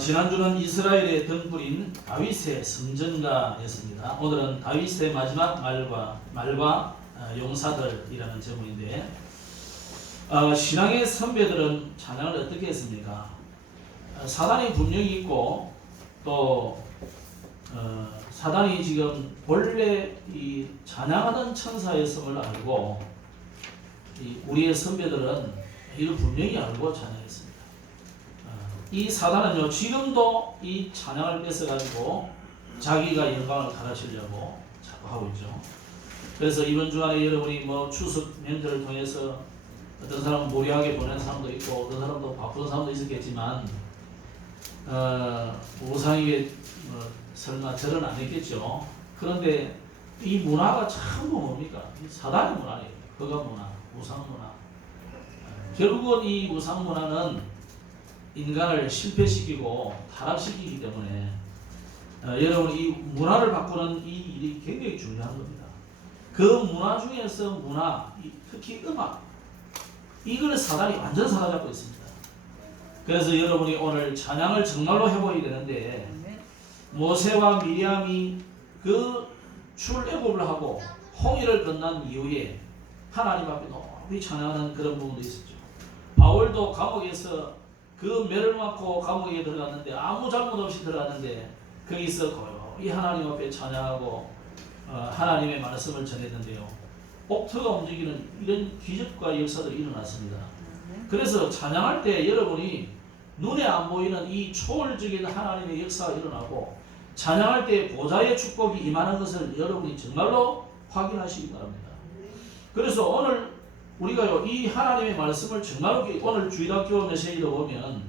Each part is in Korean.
지난주는 이스라엘의 등불인 다윗의 성전가였습니다. 오늘은 다윗의 마지막 말과 용사들이라는 제목인데, 신앙의 선배들은 찬양을 어떻게 했습니까? 사단이 분명히 있고, 또 사단이 지금 본래 이 찬양하던 천사의 성을 알고, 우리의 선배들은 이걸 분명히 알고 찬양했습니다. 이 사단은요, 지금도 이 찬양을 뺏어가지고 자기가 영광을 가르치려고 자꾸 하고 있죠. 그래서 이번 주간에 여러분이 추석 명절을 통해서 어떤 사람은 무리하게 보낸 사람도 있고, 어떤 사람도 바쁜 사람도 있었겠지만, 우상에게 설마 절은 안 했겠죠. 그런데 이 문화가 참 뭡니까? 사단의 문화예요. 허가 문화, 우상 문화. 결국은 이 우상 문화는 인간을 실패시키고 타락시키기 때문에 여러분, 이 문화를 바꾸는 이 일이 굉장히 중요한 겁니다. 그 문화 중에서 특히 음악, 이걸 사단이 완전 사로잡고 있습니다. 그래서 여러분이 오늘 찬양을 정말로 해보야 되는데, 모세와 미리암이 그 출애굽을 하고 홍해를 건넌 이후에 하나님 앞에 높이 찬양하는 그런 부분도 있었죠. 바울도 감옥에서 그 매를 맞고 감옥에 들어갔는데, 아무 잘못 없이 들어갔는데 거기서 고요히 하나님 앞에 찬양하고 하나님의 말씀을 전했는데요, 옥토가 움직이는 이런 기적과 역사들이 일어났습니다. 그래서 찬양할 때 여러분이 눈에 안 보이는 이 초월적인 하나님의 역사가 일어나고, 찬양할 때 보좌의 축복이 임하는 것을 여러분이 정말로 확인하시기 바랍니다. 그래서 오늘 우리가 이 하나님의 말씀을 정말로, 오늘 주일학교 메시지로 보면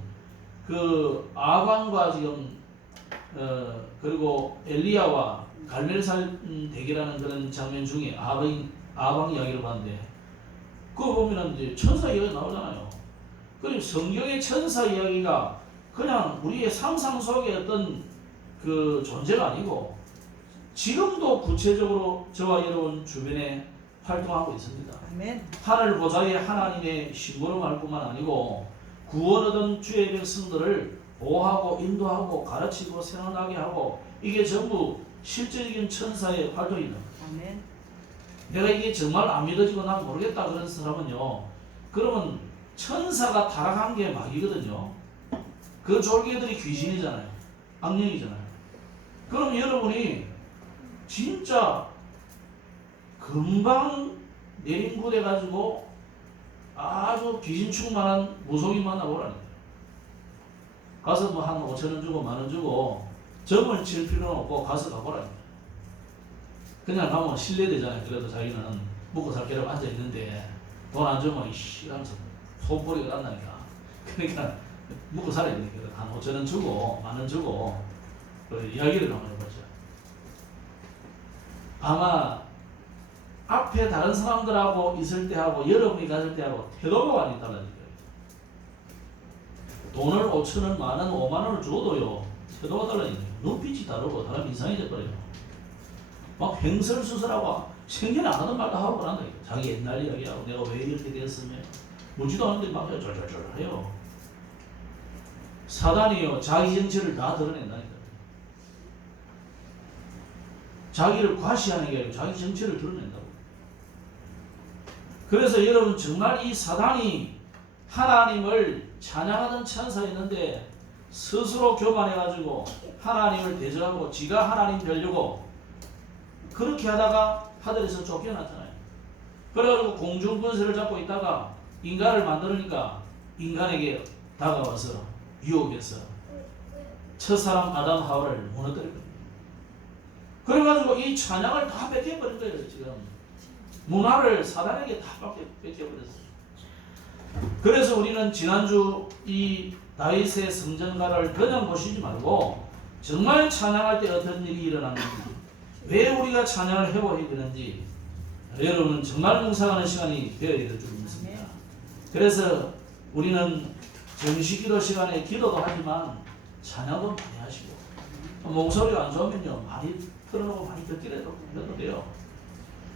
그 아방과 지금 그리고 엘리야와 갈멜살 대결하는 그런 장면 중에 아방 이야기를 봤는데, 그거 보면은 이제 천사 이야기가 나오잖아요. 그리고 성경의 천사 이야기가 그냥 우리의 상상 속의 어떤 그 존재가 아니고, 지금도 구체적으로 저와 여러분 주변에 활동하고 있습니다. 아멘. 하늘 보좌에 하나님의 심부름할 뿐만 아니고, 구원 얻은 주의 백성들을 보호하고 인도하고 가르치고 생각나게 하고, 이게 전부 실제적인 천사의 활동입니다. 아멘. 내가 이게 정말 안 믿어지고 난 모르겠다 그런 사람은요, 그러면 천사가 타락한 게 마귀거든요. 그 졸개들이 귀신이잖아요. 악령이잖아요. 그럼 여러분이 진짜 금방 내림부대 가지고 아주 귀신 충만한 무속인 만나보라니까. 가서 한 5,000원 주고 10,000원 주고 점을 칠 필요는 없고 가서 가보라니까. 그냥 가면 신뢰되잖아요. 그래도 자기는 먹고 살기라고 앉아있는데 돈 안 주면 이러면서 소포리가 난다니까. 그러니까 먹고 살아야 되니까 한 5,000원 주고 10,000원 주고 이야기를 한번 해보죠. 아마 앞에 다른 사람들하고 있을 때하고 여러분이 갔을 때하고 태도가 많이 달라질 거예요. 돈을 5,000원, 10,000원, 50,000원을 줘도요, 태도가 달라지네요. 눈빛이 다르고 사람 이상해져 버려요. 막 횡설수설하고 생전 안 하던 말도 하고 그런다니까. 자기 옛날 이야기하고 내가 왜 이렇게 됐으면 묻지도 않는데 막 쫄쫄쫄 해요. 사단이요, 자기 정체를 다 드러낸다니까. 자기를 과시하는 게 아니고 자기 정체를 드러낸다고. 그래서 여러분, 정말 이 사단이 하나님을 찬양하던 천사였는데 스스로 교만해가지고 하나님을 대적하고 지가 하나님 되려고 그렇게 하다가 하늘에서 쫓겨났잖아요. 그래가지고 공중권세를 잡고 있다가 인간을 만드니까 인간에게 다가와서 유혹해서 첫사람 아담 하와를 무너뜨릴 겁니다. 그래가지고 이 찬양을 다 뺏겨버린 거예요. 지금 문화를 사단에게 다 뺏겨버렸어요. 그래서 우리는 지난주 이 다윗의 성전가를 그냥 보시지 말고 정말 찬양할 때 어떤 일이 일어났는지, 왜 우리가 찬양을 해보야 되는지 여러분은 정말 묵상하는 시간이 되어야 될 줄 믿습니다. 그래서 우리는 정식기도 시간에 기도도 하지만 찬양도 많이 하시고, 목소리가 안 좋으면요 많이 틀어놓고 많이 듣기라도 해도 돼요.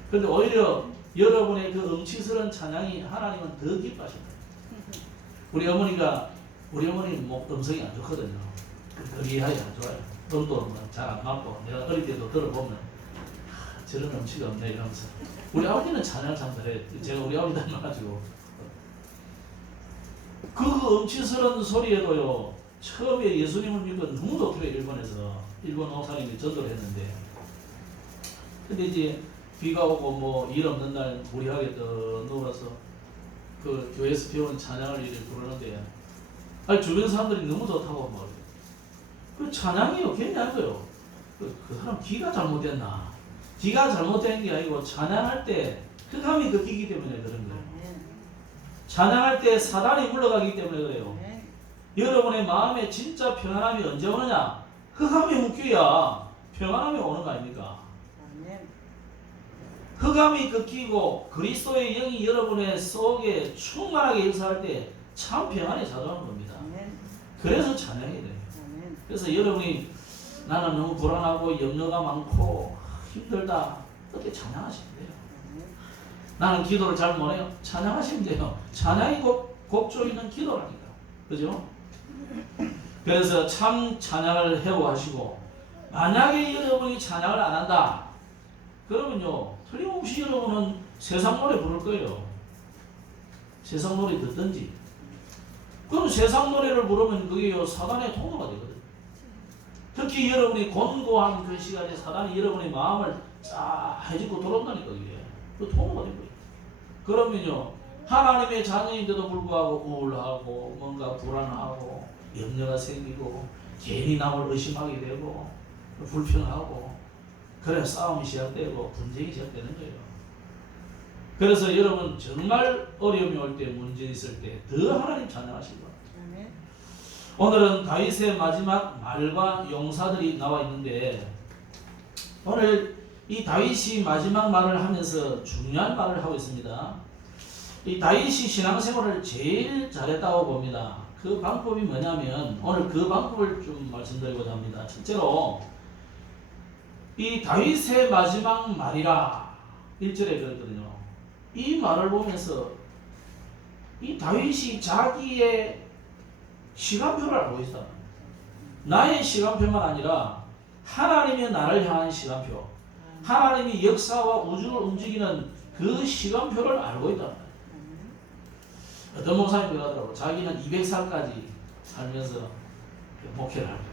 그런데 오히려 여러분의 그 음치스러운 찬양이 하나님은 더 기뻐하십니다. 우리 어머니가 우리 어머니는 뭐 음성이 안 좋거든요. 거리하기 안 좋아요. 음도 잘 안 맞고 내가 어릴 때도 들어보면 저런 음치가 없네 이러면서 우리 아버지는 찬양을 참 잘해요. 제가 우리 아버지 닮아가지고 그 음치스러운 소리에도요 처음에 예수님을 믿고 너무 좋더래요. 일본 목사님이 전도를 했는데 근데 이제 비가 오고 뭐 일 없는 날 무리하게 또 누워서 그 교회에서 배운 찬양을 이렇게 부르는데 아니 주변 사람들이 너무 좋다고 뭐 그 찬양이요 괜찮은 거요. 그 사람 귀가 잘못됐나? 귀가 잘못된 게 아니고 찬양할 때 흑암이 꺾이기 때문에 그런 거예요. 찬양할 때 사단이 물러가기 때문에 그래요. 여러분의 마음에 진짜 평안함이 언제 오느냐? 흑암이 묶여야 평안함이 오는 거 아닙니까? 흑암이 꺾이고 그리스도의 영이 여러분의 속에 충만하게 역사할 때 참 평안이 찾아오는 겁니다. 그래서 찬양해야 돼요. 그래서 여러분이 나는 너무 불안하고 염려가 많고 힘들다. 그때 찬양하시면 돼요. 나는 기도를 잘 못해요. 찬양하시면 돼요. 찬양이 곡조 있는 기도라니까. 그죠? 그래서 참 찬양을 회복하시고 만약에 여러분이 찬양을 안 한다. 그러면요. 틀림없이 여러분은 세상 노래 부를 거예요. 세상 노래 듣든지. 그럼 세상 노래를 부르면 그게 사단의 통로가 되거든요. 특히 여러분이 곤고한 그 시간에 사단이 여러분의 마음을 쫙 해집고 들어온다니까 그게. 그 통로가 된 거예요. 그러면요. 하나님의 자녀인데도 불구하고 우울하고 뭔가 불안하고 염려가 생기고 괜히 남을 의심하게 되고 불평하고 그래 싸움이 시작되고 분쟁이 시작되는 거예요. 그래서 여러분 정말 어려움이 올 때 문제 있을 때 더 하나님 찬양하시기 바랍니다. 오늘은 다윗의 마지막 말과 용사들이 나와 있는데 오늘 이 다윗이 마지막 말을 하면서 중요한 말을 하고 있습니다. 이 다윗이 신앙생활을 제일 잘했다고 봅니다. 그 방법이 뭐냐면 오늘 그 방법을 좀 말씀드리고자 합니다. 첫째로 이 다윗의 마지막 말이라 1절에 그랬거든요. 이 말을 보면서 이 다윗이 자기의 시간표를 알고 있다. 나의 시간표만 아니라 하나님이 나를 향한 시간표, 하나님이 역사와 우주를 움직이는 그 시간표를 알고 있다. 어떤 목사님이 그러더라고. 자기는 200살까지 살면서 목회를 할 거야.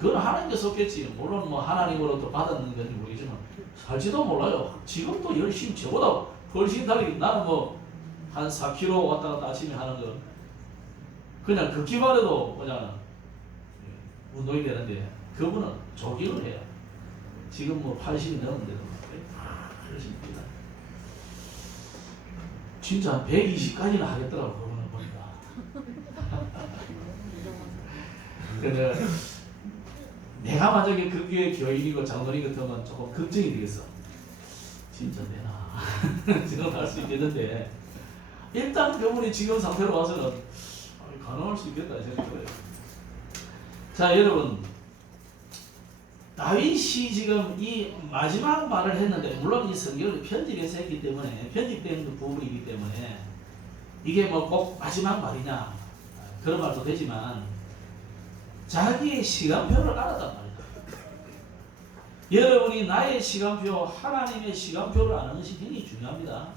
그건 하나님께 속겠지. 물론 뭐 하나님으로부터 받았는 건지 모르겠지만 살지도 몰라요. 지금도 열심히 저보다 훨씬 다르게 나는 뭐 한 4km 왔다 갔다 아침에 하는 거 그냥 걷기만 해도 그냥 운동이 되는데 그분은 조깅을 해요. 지금 뭐 80이 넘는데도 열심히 합니다. 진짜 한 120까지는 하겠더라고 그분은 보니까. 근데 내가 만약에 그게 교인이고 장로님 같으면 조금 걱정이 되겠어. 진짜 되나? 지금 할 수 있겠는데 일단 그분이 지금 상태로 와서는 가능할 수 있겠다 생각이 들어요. 자 여러분 다윗이 지금 이 마지막 말을 했는데 물론 이 성경을 편집해서 했기 때문에 편집된 부분이기 때문에 이게 뭐 꼭 마지막 말이냐 그런 말도 되지만 자기의 시간표를 알았단 말이다. 여러분이 나의 시간표 하나님의 시간표를 아는 것이 굉장히 중요합니다.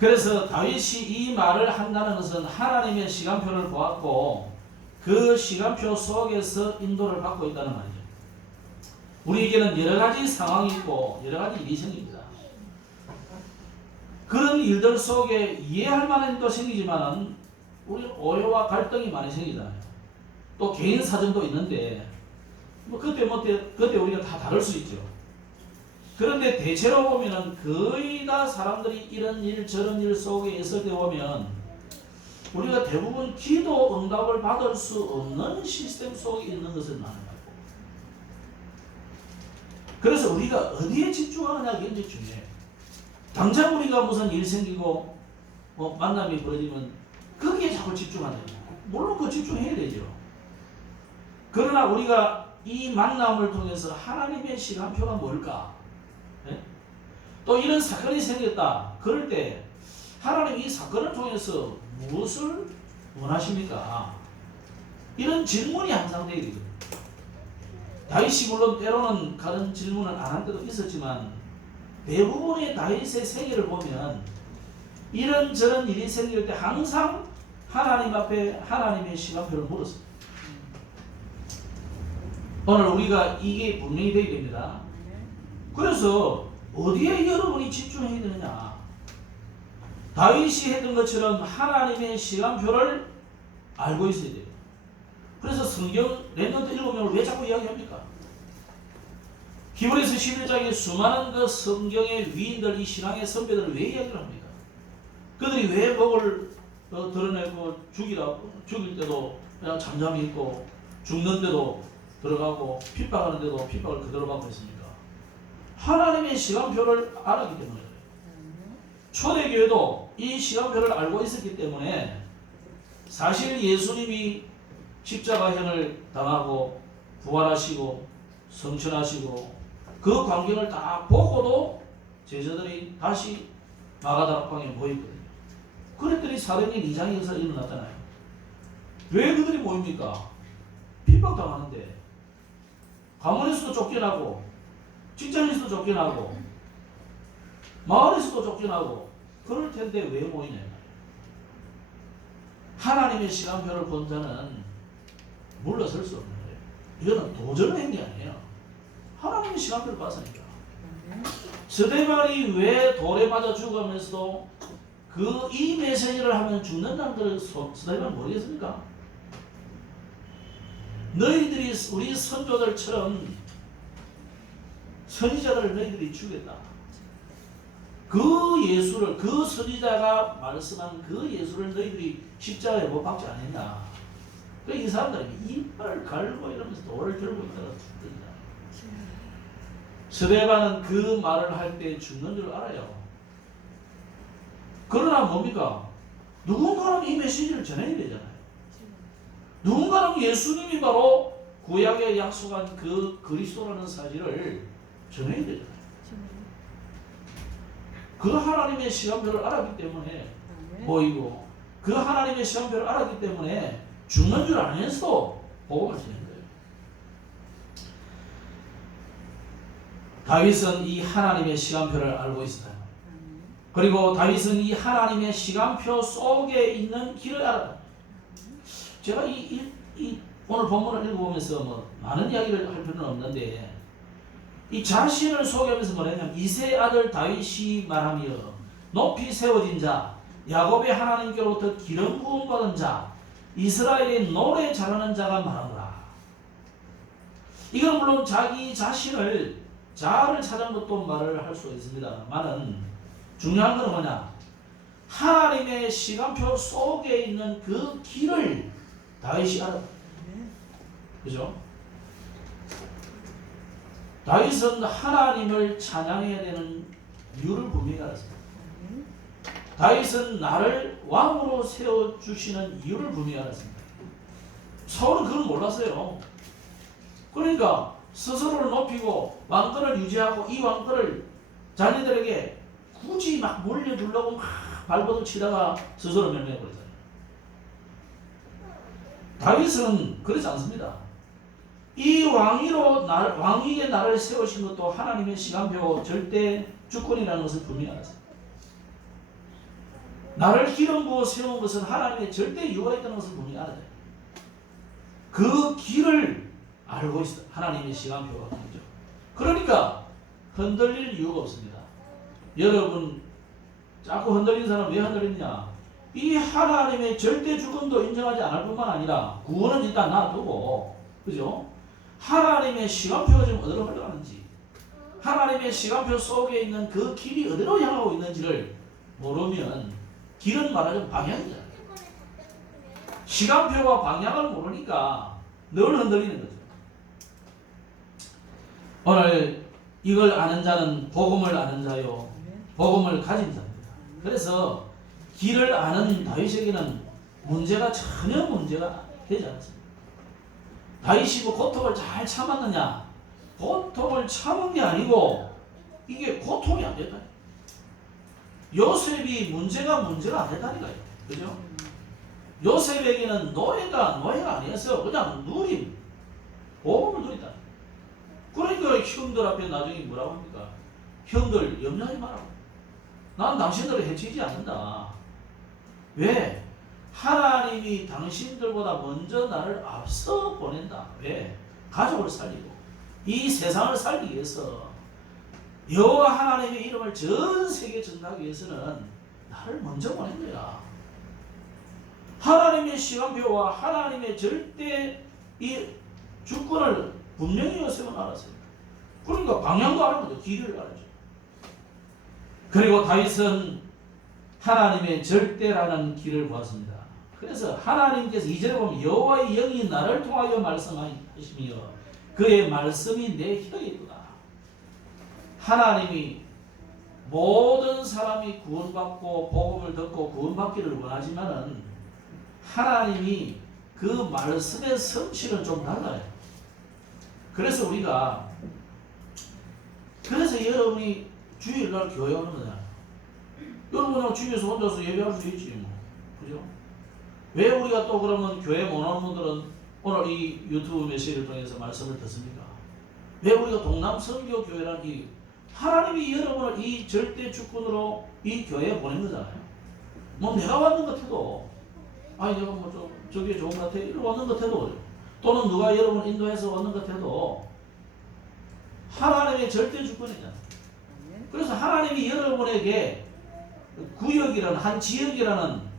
그래서 다윗이 이 말을 한다는 것은 하나님의 시간표를 보았고 그 시간표 속에서 인도를 받고 있다는 말이죠. 우리에게는 여러 가지 상황이 있고 여러 가지 일이 생깁니다. 그런 일들 속에 이해할 만한 일도 생기지만 우리 오해와 갈등이 많이 생기잖아요. 또 개인 사정도 있는데 뭐 그때 우리가 다 다를 수 있죠. 그런데 대체로 보면은 거의 다 사람들이 이런 일 저런 일 속에 있을 때 보면 우리가 대부분 기도 응답을 받을 수 없는 시스템 속에 있는 것을 나는 거예요. 그래서 우리가 어디에 집중하느냐가 굉장히 중요해요. 당장 우리가 무슨 일 생기고 뭐 만남이 벌어지면 거기에 자꾸 집중하는 거예요. 물론 그 집중해야 되죠. 그러나 우리가 이 만남을 통해서 하나님의 시간표가 뭘까? 네? 또 이런 사건이 생겼다. 그럴 때 하나님 이 사건을 통해서 무엇을 원하십니까? 이런 질문이 항상 되거든요. 다윗이 물론 때로는 그런 질문을 안 한 때도 있었지만 대부분의 다윗의 생애를 보면 이런저런 일이 생길 때 항상 하나님 앞에 하나님의 시간표를 물었습니다. 오늘 우리가 이게 분명히 되어야 됩니다. 그래서 어디에 여러분이 집중해야 되느냐? 다윗이 했던 것처럼 하나님의 시간표를 알고 있어야 돼요. 그래서 성경 렘넌트 7명을 왜 자꾸 이야기합니까? 히브리서 11장에 수많은 그 성경의 위인들, 이 신앙의 선배들을 왜 이야기를 합니까? 그들이 왜 목을 드러내고 죽일 때도 그냥 잠잠히 있고 죽는데도 들어가고 핍박하는데도 핍박을 그대로 받고 있습니까? 하나님의 시간표를 알았기 때문에 그래요. 초대교회도 이 시간표를 알고 있었기 때문에 사실 예수님이 십자가형을 당하고 부활하시고 성천하시고 그 광경을 다 보고도 제자들이 다시 마가다락방에 모였거든요. 그랬더니 사도행전 2장의 역사가 일어났잖아요. 왜 그들이 모입니까? 핍박당하는데 가문에서도 쫓겨나고 직장에서도 쫓겨나고 마을에서도 쫓겨나고 그럴 텐데 왜 모이냐. 하나님의 시간표를 본 자는 물러설 수 없는 거예요. 이거는 도전의 행위 아니에요. 하나님의 시간표를 봤으니까. 스데반이 왜 돌에 맞아 죽으면서도 이 메시지를 하면 죽는다는 걸 스데반 모르겠습니까? 너희들이 우리 선조들처럼 선지자들을 너희들이 죽였다. 그 예수를, 그 선지자가 말씀한 그 예수를 너희들이 십자가에 못 박지 않았냐. 이 사람들이 이빨을 갈고 이러면서 돌을 들고 있다가 죽습니다. 스데반은 그 말을 할 때 죽는 줄 알아요. 그러나 뭡니까? 누군가는 이 메시지를 전해야 되잖아요. 누군가는 예수님이 바로 구약에 약속한 그 그리스도라는 사실을 전해야 되잖아요. 그 하나님의 시간표를 알았기 때문에 보이고 그 하나님의 시간표를 알았기 때문에 죽는 줄 알면서도 복음을 전하는 거예요. 다윗은 이 하나님의 시간표를 알고 있어요. 그리고 다윗은 이 하나님의 시간표 속에 있는 길을 알아요. 제가 오늘 본문을 읽어보면서 많은 이야기를 할 필요는 없는데 이 자신을 소개하면서 뭐냐면 이새의 아들 다윗이 말하며 높이 세워진 자 야곱의 하나님께로부터 기름 부음 받은 자 이스라엘의 노래 잘하는 자가 말하노라. 이건 물론 자기 자신을 자아를 찾은 것도 말을 할 수 있습니다만은 중요한 건 뭐냐? 하나님의 시간표 속에 있는 그 길을 다윗이 알았다. 그죠? 다윗은 하나님을 찬양해야 되는 이유를 분명히 알았습니다. 다윗은 나를 왕으로 세워주시는 이유를 분명히 알았습니다. 사울은 그걸 몰랐어요. 그러니까 스스로를 높이고 왕권을 유지하고 이 왕권을 자녀들에게 굳이 막 몰려주려고 막 발버둥 치다가 스스로 멸망해버렸잖아요. 다윗은 그렇지 않습니다. 이 왕위에 나를 세우신 것도 하나님의 시간표 절대 주권이라는 것을 분명히 알았어요. 나를 기름 부어 세운 것은 하나님의 절대 이유가 있다는 것을 분명히 알아야 돼요. 그 길을 알고 있어요. 하나님의 시간표가 있죠. 그러니까 흔들릴 이유가 없습니다. 여러분 자꾸 흔들리는 사람 왜 흔들리느냐? 이 하나님의 절대 주권도 인정하지 않을 뿐만 아니라 구원은 일단 놔두고 그죠? 하나님의 시간표가 지금 어디로 흘러가는지 하나님의 시간표 속에 있는 그 길이 어디로 향하고 있는지를 모르면 길은 말하자면 방향이잖아요. 시간표와 방향을 모르니까 늘 흔들리는 거죠. 오늘 이걸 아는 자는 복음을 아는 자요 복음을 가진 자입니다. 그래서 길을 아는 다윗에게는 문제가 전혀 문제가 되지 않습니다. 다윗이 뭐 고통을 잘 참았느냐? 고통을 참은 게 아니고 이게 고통이 안 됐다. 요셉이 문제가 안 됐다니까요. 그죠? 요셉에게는 노예가 아니었어요. 그냥 누림, 복음을 누리다. 그러니까 형들 앞에 나중에 뭐라고 합니까? 형들 염려하지 마라. 난 당신들을 해치지 않는다. 왜? 하나님이 당신들보다 먼저 나를 앞서 보낸다. 왜? 가족을 살리고 이 세상을 살기 위해서 여호와 하나님의 이름을 전 세계에 전하기 위해서는 나를 먼저 보낸 거야. 하나님의 시간표와 하나님의 절대 이 주권을 분명히 요셉은 알았어요. 그러니까 방향도 알았거든. 길을 알았죠. 그리고 다윗은 하나님의 절대라는 길을 보았습니다. 그래서 하나님께서 2절에 보면 여호와의 영이 나를 통하여 말씀하시며 그의 말씀이 내 혀에 있구나. 하나님이 모든 사람이 구원받고 복음을 듣고 구원받기를 원하지만은 하나님이 그 말씀의 성취는 좀 달라요. 그래서 여러분이 주일날 교회 오는 거잖아요. 여러분은 집에서 혼자서 예배할 수 있지 뭐. 그죠? 왜 우리가 또 그러면 교회 못 오는 분들은 오늘 이 유튜브 메시지를 통해서 말씀을 듣습니까? 왜 우리가 동남선교교회라는 이 하나님이 여러분을 이 절대 주권으로 이 교회에 보낸 거잖아요. 뭐 내가 왔는 것 같아도 아니 내가 뭐 저게 좋은 것 같아 이러고 왔는 것 같아도 또는 누가 여러분 인도해서 왔는 것 같아도 하나님의 절대 주권이잖아요. 그래서 하나님이 여러분에게 구역이라는 한 지역이라는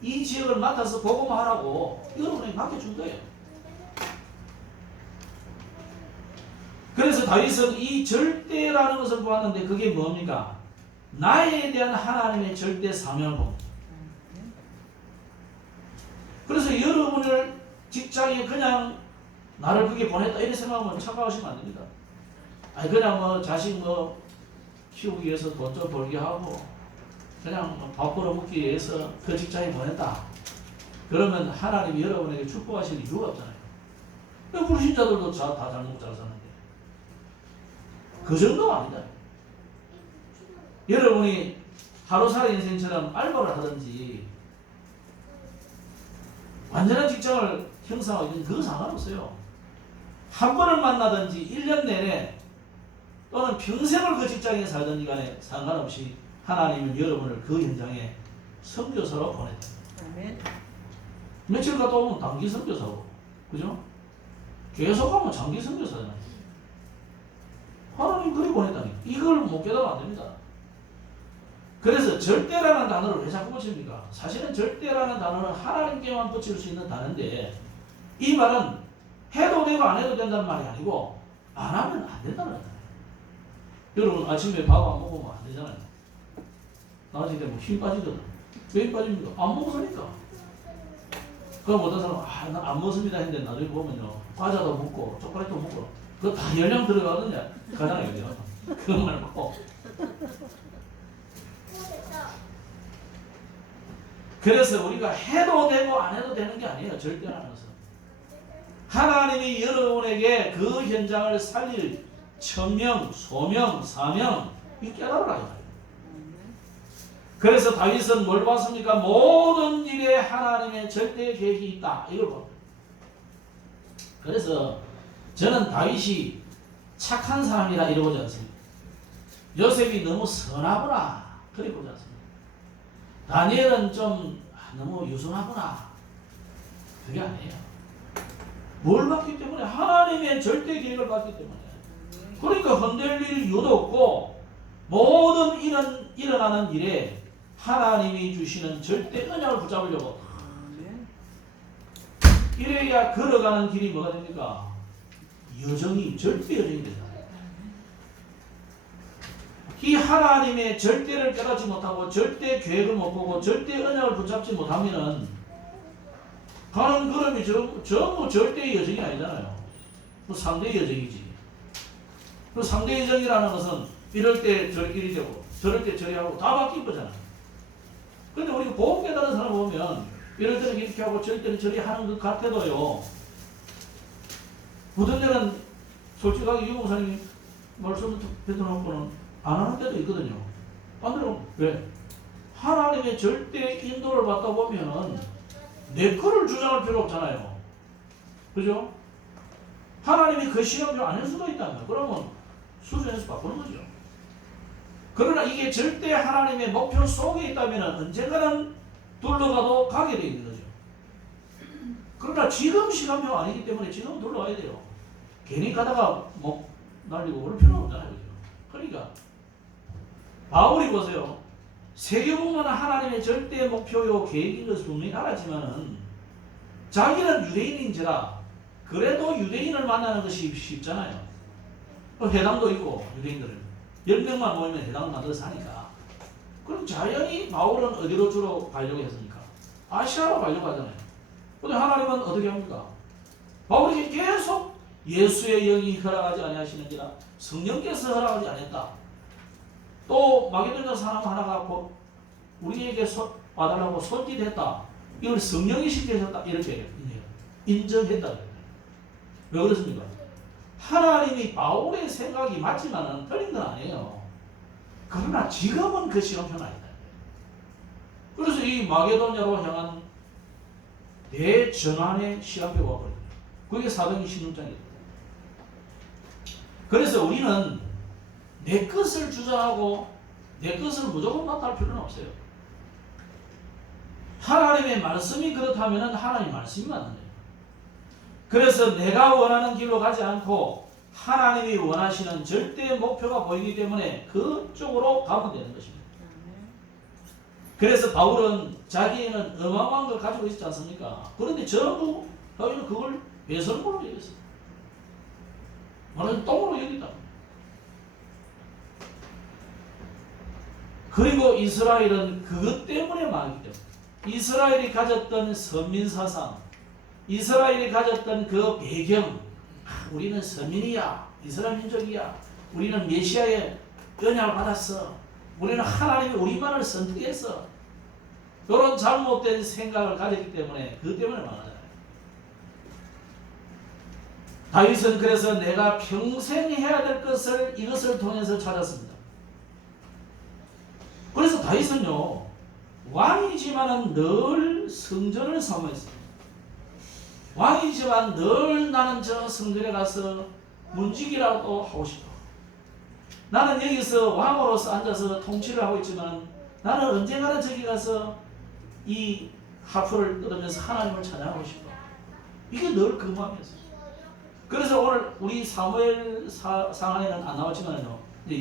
이 지역을 맡아서 복음하라고 여러분에게 맡겨준 거예요. 그래서 다윗은 이 절대라는 것을 보았는데 그게 뭡니까? 나에 대한 하나님의 절대 사명을 봅니다. 그래서 여러분을 직장에 그냥 나를 거기에 보냈다 이렇게 생각하면 착각하시면 안 됩니다. 아니 그냥 뭐 자식 뭐 키우기 위해서 돈 좀 벌게 하고 그냥 밥 벌어먹기 위해서 그 직장에 보냈다. 그러면 하나님이 여러분에게 축복하실 이유가 없잖아요. 불신자들도 다 잘 먹고 잘 사는데 그 정도가 아니다. 여러분이 하루살이 인생처럼 알바를 하든지 완전한 직장을 형성하든지 그거 상관없어요. 한 번을 만나든지 1년 내내 또는 평생을 그 직장에 살든지 간에 상관없이 하나님은 여러분을 그 현장에 선교사로 보냈다. 며칠 갔다 오면 단기 선교사고, 그죠? 계속 가면 장기 선교사잖아요. 하나님 그리 보냈다니. 이걸 못 깨달으면 안 됩니다. 그래서 절대라는 단어를 왜 자꾸 붙입니까? 사실은 절대라는 단어는 하나님께만 붙일 수 있는 단어인데 이 말은 해도 되고 안 해도 된다는 말이 아니고 안 하면 안 된다는 거예요. 여러분 아침에 밥 안 먹으면 안 되잖아요. 나중에 되면 힘 빠지거든. 왜 힘 빠집니까? 안 먹었으니까. 그럼 어떤 사람은 나 안 먹습니다 했는데 나중에 보면요 과자도 먹고 초콜릿도 먹고 그거 다 열량 들어가거든요. 가잖아요. 그거 말고 그래서 우리가 해도 되고 안 해도 되는 게 아니에요. 절대라는 것은 하나님이 여러분에게 그 현장을 살릴 천명, 소명, 사명 이 깨달으라. 그래서 다윗은 뭘 봤습니까? 모든 일에 하나님의 절대 계획이 있다. 이걸 봅니다. 그래서 저는 다윗이 착한 사람이라 이러고자 않습니다. 요셉이 너무 선하구나 그래 보지 않습니다. 다니엘은 좀 너무 유순하구나 그게 아니에요. 뭘 봤기 때문에? 하나님의 절대 계획을 봤기 때문에. 그러니까 흔들릴 이유도 없고 모든 일어나는 일에 하나님이 주시는 절대 언약을 붙잡으려고 이래야 걸어가는 길이 뭐가 됩니까? 여정이 절대 여정이 된다. 이 하나님의 절대를 깨닫지 못하고 절대 계획을 못 보고 절대 언약을 붙잡지 못하면은 가는 걸음이 전부 절대의 여정이 아니잖아요. 그 상대의 여정이지. 그 상대의 여정이라는 것은 이럴 때 저렇게 되고 저럴 때 저리 하고 다 바뀐 거잖아요. 그런데 우리가 보험 깨달은 사람 보면 이럴 때는 이렇게 하고 저럴 때는 저리 하는 것 같아도요. 어떤 때는 솔직하게 유목사님이 말씀을 뱉어놓고는 안 하는 때도 있거든요. 반대로 왜? 하나님의 절대 인도를 받다 보면 내 거를 주장할 필요 없잖아요. 그죠? 하나님이 그 시간표 아닐 수도 있다면 그러면 수준에서 바꾸는 거죠. 그러나 이게 절대 하나님의 목표 속에 있다면 언젠가는 둘러가도 가게 되어 있는 거죠. 그러나 지금 시간표 아니기 때문에 지금 둘러가야 돼요. 괜히 가다가 목 날리고 그럴 필요는 없잖아요. 그죠? 그러니까 바울이 보세요. 세계복음은 하나님의 절대 목표요 계획인 것을 분명히 알았지만은 자기는 유대인인지라 그래도 유대인을 만나는 것이 쉽잖아요. 회당도 있고 유대인들은 10명만 모이면 회당을 만들어서 하니까. 그럼 자연히 바울은 어디로 주로 가려고 했습니까? 아시아로 가려고 하잖아요. 근데 하나님은 어떻게 합니까? 바울이 계속 예수의 영이 허락하지 아니하시는지라 성령께서 허락하지 않았다. 또 마게도냐 사람 하나가 우리에게 와달라고 손짓했다. 이걸 성령이 시키셨다. 이렇게 인정했다. 왜 그렇습니까? 하나님이 바울의 생각이 맞지만은 틀린 건 아니에요. 그러나 지금은 그 시간표는 아니다. 그래서 이 마게도냐로 향한 대전환의 시간표가 와버립니다. 그게 사도행 16장이에요. 그래서 우리는 내 것을 주장하고 내 것을 무조건 나타낼 필요는 없어요. 하나님의 말씀이 그렇다면 하나님의 말씀이 맞는 거예요. 그래서 내가 원하는 길로 가지 않고 하나님이 원하시는 절대 목표가 보이기 때문에 그쪽으로 가면 되는 것입니다. 그래서 바울은 자기에는 어마어마한 걸 가지고 있지 않습니까? 그런데 전부 다윗은 그걸 배설물로 여겼어요. 말하자면 똥으로 여겼다. 그리고 이스라엘은 그것 때문에 망했기 때문에 이스라엘이 가졌던 선민사상, 이스라엘이 가졌던 그 배경, 우리는 서민이야, 이스라엘 민족이야, 우리는 메시아의 연약을 받았어, 우리는 하나님이 우리만을 선택했어, 이런 잘못된 생각을 가졌기 때문에 그 때문에 망하잖아요. 다윗은 그래서 내가 평생 해야 될 것을 이것을 통해서 찾았습니다. 그래서 다윗은요, 왕이지만은 늘 성전을 사모했습니다. 왕이지만 늘 나는 저 성전에 가서 문지기라도 하고 싶어. 나는 여기서 왕으로서 앉아서 통치를 하고 있지만 나는 언젠가는 저기 가서 이 하프를 뜯으면서 하나님을 찬양하고 싶어. 이게 늘 그 마음이었어요. 그래서 오늘 우리 사무엘 상하에는 안 나왔지만요,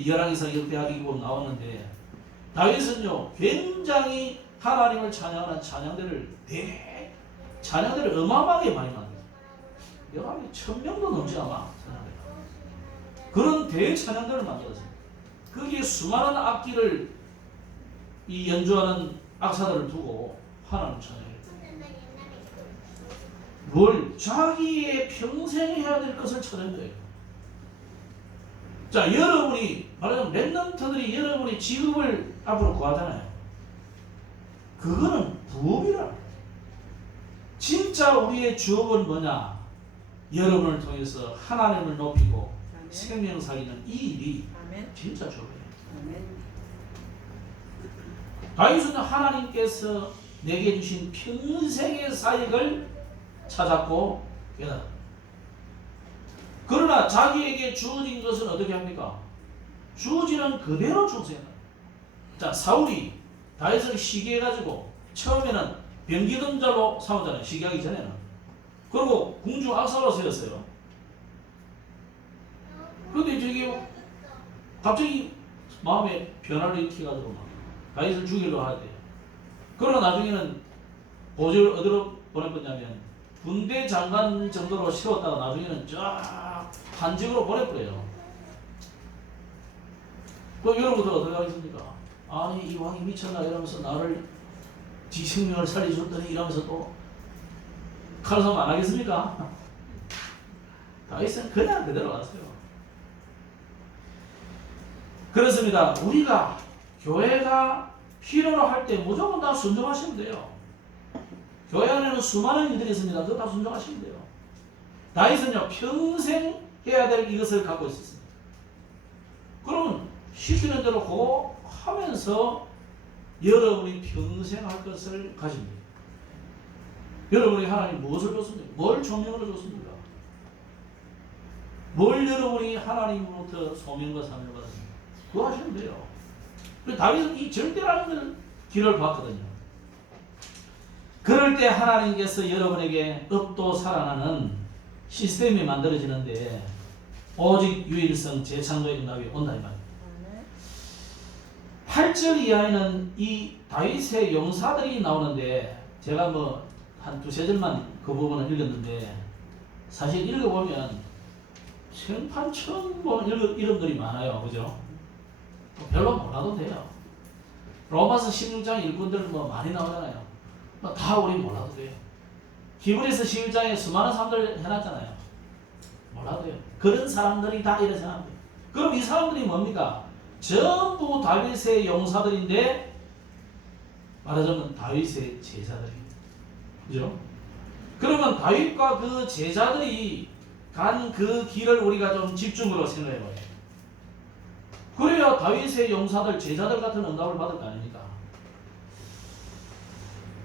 열왕기상 역대하기 보면 나왔는데 다윗은요 굉장히 하나님을 찬양하는 찬양대를 어마어마하게 많이 만들었어요. 열왕기 1000명도 넘지 않아. 그런 대찬양들을 만들었어요. 거기에 수많은 악기를 이 연주하는 악사들을 두고 하나님을 찬양했어요. 뭘 자기의 평생 해야 될 것을 찾은 거예요. 자, 여러분이 말하자면 랩런트들이 여러분이 직업을 앞으로 구하잖아요. 그거는 부업이라. 진짜 우리의 주업은 뭐냐? 여러분을 통해서 하나님을 높이고 아멘. 생명 살리는 이 일이 아멘. 진짜 주업이에요. 다윗은 하나님께서 내게 주신 평생의 사역을 찾았고 깨달았다. 그러나 자기에게 주어진 것은 어떻게 합니까? 주어지는 그대로 충성한다. 자, 사울이 다윗을 시기해가지고 처음에는 병기던 자로 삼았잖아요. 시기하기 전에는. 그리고 궁중 악사로 세웠어요. 그런데 저기 갑자기 마음에 변화를 일으켜가지고 막 다윗을 죽이려고 하대요. 그러나 나중에는 보조를 어디로 보낼 거냐면 군대 장관 정도로 세웠다가 나중에는 쫙 한직으로 보내버려요. 그럼 여러분들 어떻게 하겠습니까? 아니 이 왕이 미쳤나 이러면서 나를 지 생명을 살려줬더니 이러면서 또 칼싸움 안 하겠습니까? 다윗은 그냥 그대로 갔어요. 그렇습니다. 우리가 교회가 필요로 할 때 무조건 다 순종하시면 돼요. 교회 안에는 수많은 일들이 있습니다. 그거 다 순종하시면 돼요. 다윗은요 평생 해야 될 이것을 갖고 있었습니다. 그러면 시키는 대로 그거 하면서 여러분이 평생 할 것을 가집니다. 여러분이 하나님 무엇을 줬습니까? 뭘 조명으로 줬습니까? 뭘 여러분이 하나님으로부터 소명과 사명을 받았습니까? 그거 하시면 돼요. 다윗은 이 절대라는 길을 봤거든요. 그럴 때 하나님께서 여러분에게 업도 살아나는 시스템이 만들어지는데 오직 유일성 재창조의 응답이 온다 이 말입니다. 8절 이하에는 이 다윗의 용사들이 나오는데 제가 뭐 한 두세 절만 그 부분을 읽었는데 사실 읽어보면 생판 처음 보는 이름들이 많아요. 그죠? 별로 몰라도 돼요. 로마서 16장 일꾼들 뭐 많이 나오잖아요. 다 우리 몰라도 돼요. 히브리서 11장에 수많은 사람들 해놨잖아요. 몰라도 돼요. 그런 사람들이 다 이런 사람들. 그럼 이 사람들이 뭡니까? 전부 다윗의 용사들인데 말하자면 다윗의 제자들입니다. 그죠? 그러면 다윗과 그 제자들이 간 그 길을 우리가 좀 집중으로 생각해봐요. 그래야 다윗의 용사들, 제자들 같은 응답을 받을 거 아닙니까?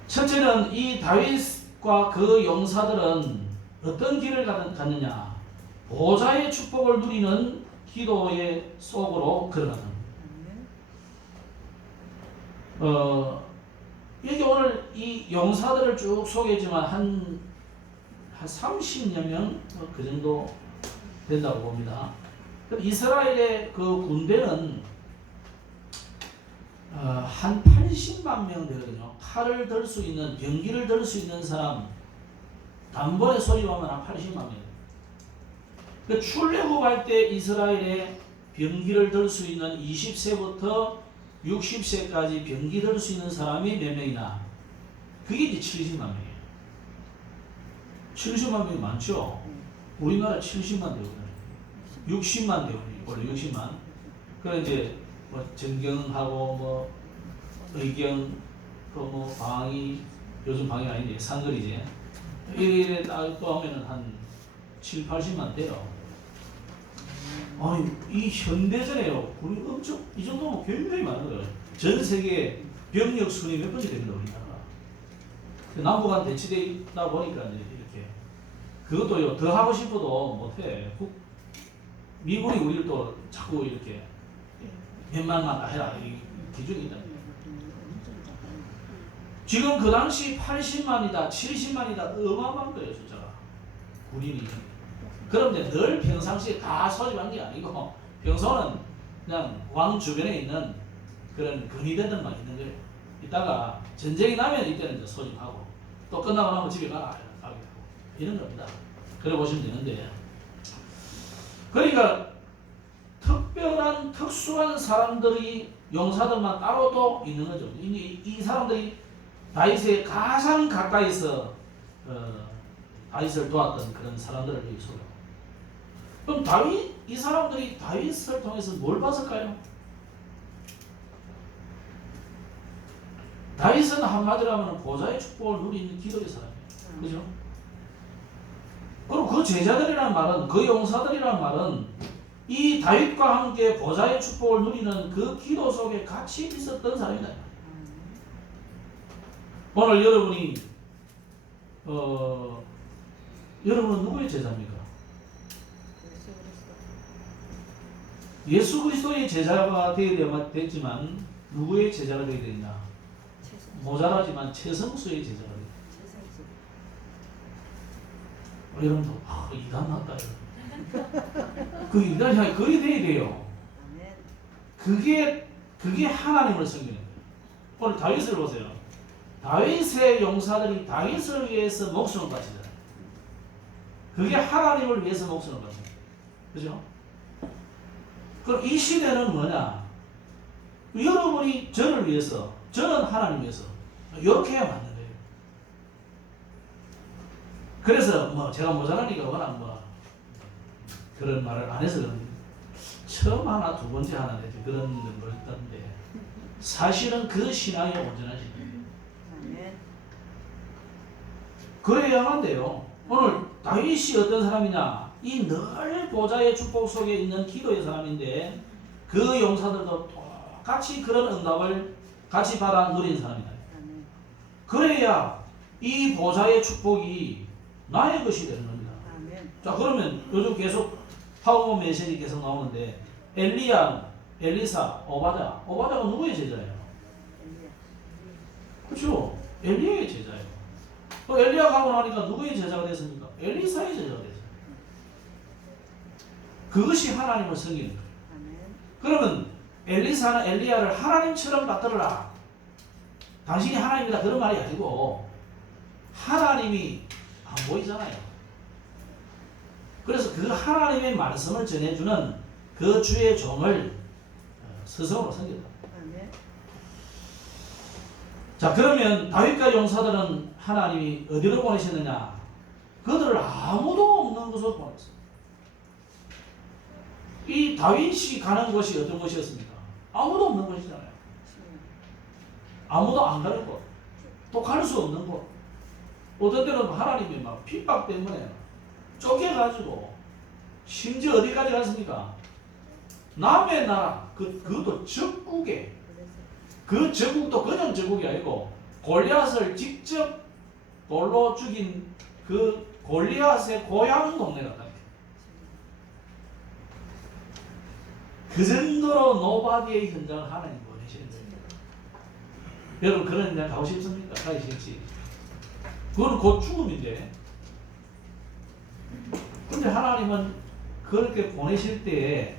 첫째는 이 다윗과 그 용사들은 어떤 길을 갔느냐? 보좌의 축복을 누리는 기도의 속으로 걸어가는. 여기 오늘 이 용사들을 쭉 소개했지만 한 30여 명 그 정도 된다고 봅니다. 이스라엘의 그 군대는 한 80만 명 되거든요. 칼을 들 수 있는, 병기를 들 수 있는 사람 단번에 소집하면 한 80만 명. 출애굽할 때 이스라엘에 병기를 들 수 있는 20세부터 60세까지 병기 들 수 있는 사람이 몇 명이나? 그게 이제 70만 명이에요. 70만 명이 많죠? 우리나라 70만 대원이에요. 60만 대원이에요. 원래 60만. 그래 이제 뭐 전경하고 뭐 의경 또 뭐 방위, 요즘 방위 아닌데 상거리제 이래 또 하면은 한 7, 80만 돼요. 아니 이 현대전에요. 우리 엄청 이 정도면 굉장히 많은 거예요. 전 세계 병력 순위 몇 번째 됩니다 우리나라. 남북한 대치돼 있다 보니까 이렇게 그것도요 더 하고 싶어도 못해. 미국이 우리를 또 자꾸 이렇게 몇만만 해라 이 기준이 있다. 지금 그 당시 80만이다, 70만이다 어마어마한 거예요 숫자가 군인이. 그런데 늘 평상시에 다 소집한 게 아니고 평소는 그냥 왕 주변에 있는 그런 근위대들만 있는 거예요. 이따가 전쟁이 나면 이때는 이제 소집하고 또 끝나고 나면 집에 가라 하고 이런 겁니다. 그래 보시면 되는데, 그러니까 특별한 특수한 사람들이 용사들만 따로도 있는 거죠. 이 사람들이 다윗의 가장 가까이서 다윗을 도왔던 그런 사람들을 여기 소개합니다. 그럼 이 사람들이 다윗을 통해서 뭘 봤을까요? 다윗은 한마디로 하면 보좌의 축복을 누리는 기도의 사람이에요. 그죠? 그럼 그 제자들이라는 말은, 그 용사들이라는 말은 이 다윗과 함께 보좌의 축복을 누리는 그 기도 속에 같이 있었던 사람이다. 오늘 여러분이 여러분은 누구의 제자입니까? 예수 그리스도의 제자가 되어야 됐지만 누구의 제자가 되어야 되냐? 모자라지만 최성수의 제자가 되어야 돼. 여러분도 이단 났다. 그 이단이 아니라 그게 돼야 돼요. 그게 하나님을 섬기는 거예요. 오늘 다윗을 보세요. 다윗의 용사들이 다윗을 위해서 목숨을 바치잖아요. 그게 하나님을 위해서 목숨을 바쳐요. 그죠? 그럼 이 시대는 뭐냐? 여러분이 저를 위해서, 저는 하나님 위해서 이렇게 해야 맞는 거예요. 그래서 뭐 제가 모자라니까 워낙 뭐 그런 말을 안 해서 그런데 처음 하나 두 번째 하나 그런 걸 했던데 사실은 그 신앙이 온전하지. 그래야만 돼요. 오늘 다윗이 어떤 사람이냐? 이 늘 보좌의 축복 속에 있는 기도의 사람인데 그 용사들도 똑같이 그런 응답을 같이 받아 누린 사람이다. 그래야 이 보좌의 축복이 나의 것이 되는 겁니다. 아멘. 자, 그러면 요즘 계속 파워 메시지 계속 나오는데 엘리야, 엘리사, 오바다가 누구의 제자예요? 그렇죠? 엘리야의 제자예요. 또 엘리야 가고 나니까 누구의 제자가 됐습니까? 엘리사의 제자가 됐어요. 그것이 하나님을 섬기는 거예요. 아멘. 그러면 엘리사는 엘리야를 하나님처럼 받들어라. 당신이 하나님이다. 그런 말이 아니고 하나님이 안 보이잖아요. 그래서 그 하나님의 말씀을 전해주는 그 주의 종을 스승으로 섬긴다. 아멘. 자, 그러면 다윗과 용사들은 하나님이 어디로 보내셨느냐? 그들을 아무도 없는 곳으로 보냈어요. 이 다윗이 가는 곳이 어떤 곳이었습니까? 아무도 없는 곳이잖아요. 아무도 안 가는 곳, 또 갈 수 없는 곳. 어떤 때는 하나님이 막 핍박 때문에 쫓겨가지고 심지어 어디까지 갔습니까? 남의 나라, 그것도 적국에, 그 적국도 그냥 적국이 아니고 골리앗을 직접 돌로 죽인 그 골리앗의 고향 동네 같다. 그 정도로 노바디의 현장을 하나님 보내시는 거예요. 여러분 그런 현장 가고 싶습니까? 가기 싫지. 그건 곧 죽음인데. 근데 하나님은 그렇게 보내실 때에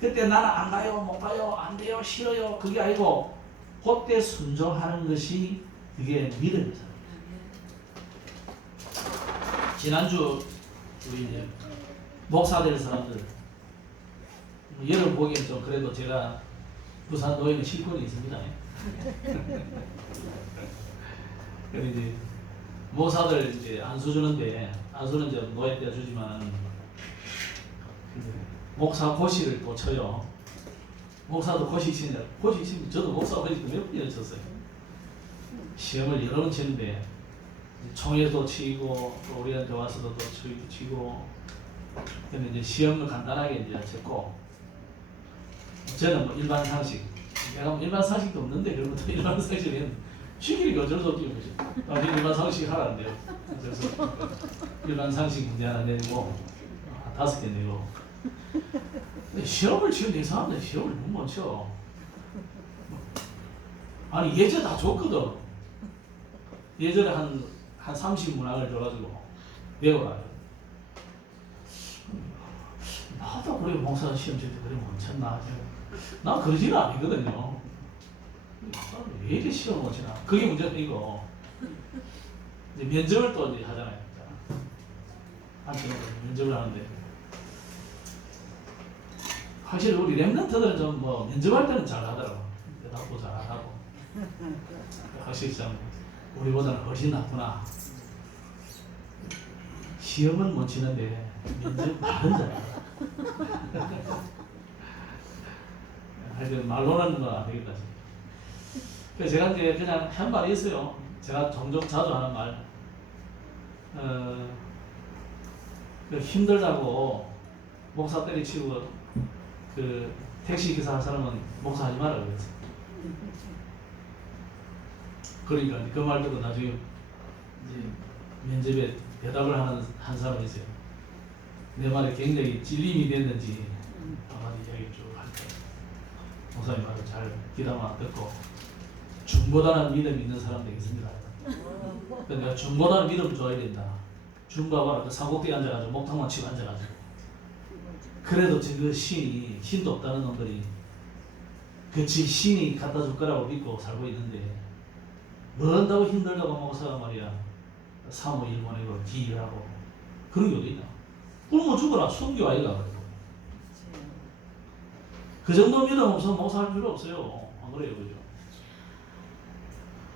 그때 나는 안 가요, 못 가요, 안 돼요, 싫어요. 그게 아니고 그때 순종하는 것이 그게 믿음이잖아요. 지난주 우리 이제 목사 될 사람들 여러분 보기엔 좀 그래도 제가 부산 노예는 실권이 있습니다. 그런데 이제 목사들 이제 안수 주는데 안수는 이제 노예 때 주지만 목사 고시를 또 쳐요. 목사도 고시 치냐? 고시 치면 저도 목사 고시 몇 번이나 쳤어요. 시험을 여러 번 치는데 총회도 치고 또 우리한테 와서도 또 치고 근데 이제 시험을 간단하게 이제 쳤고 저는 뭐 일반 상식 내가 뭐 일반 상식도 없는데 그런 것도 일반 상식은 쉬기니까 어쩔 수 없지 뭐지. 나중에 일반 상식 하라는데요. 그래서 일반 상식 문제 하나 내고 5개 내고 시험을 치는데 이상한데 시험을 너무 못 쳐. 아니 예제 다 줬거든. 예전에 한 30문항을 줘가지고 외워라. 나도 그래 목사 시험 칠 때 그래 못 쳤나. 난 그러지는 아니거든요. 왜 이렇게 시험 못 치나. 그게 문제가 이거. 이제 면접을 또 이제 하잖아요. 한편으로 면접을 하는데 확실히 우리 랩런트들은 좀 뭐 면접할 때는 잘 하더라고. 대답도 잘 안 하고. 확실히 참 우리보다는 훨씬 낫구나. 시험은 못 치는데 면접 말은 잘한다. 하여튼 말로는 뭐 안 되겠다. 그래서 제가 이제 그냥 한 말이 있어요. 제가 종종 자주 하는 말. 힘들다고 목사 때리치고 그 택시 기사 한 사람은 목사 하지 마라 그랬어. 그러니까 그 말 듣고 나중에 이제 면접에 대답을 하는 한 사람이 있어요. 내 말에 굉장히 찔림이 됐는지 한마디 이야기 쭉 할 때 목사님 말을 잘 귀담아 듣고 중보다는 믿음이 있는 사람 되겠습니다. 내가 중보다는 믿음 줘야 된다. 중보하고 그 산꼭대기 앉아가지고 목탕만 치고 앉아가지고 그래도 지금 신이 신도 없다는 놈들이 그치 신이 갖다 줄 거라고 믿고 살고 있는데 뭐한다고 힘들다고 목사가 말이야 사무 일 보내고 기일하고 그런 게 어디 있나. 굶어 죽어라 순교 아이가. 그 정도 믿음 없으면 목사할 필요 없어요. 안 그래요, 그죠?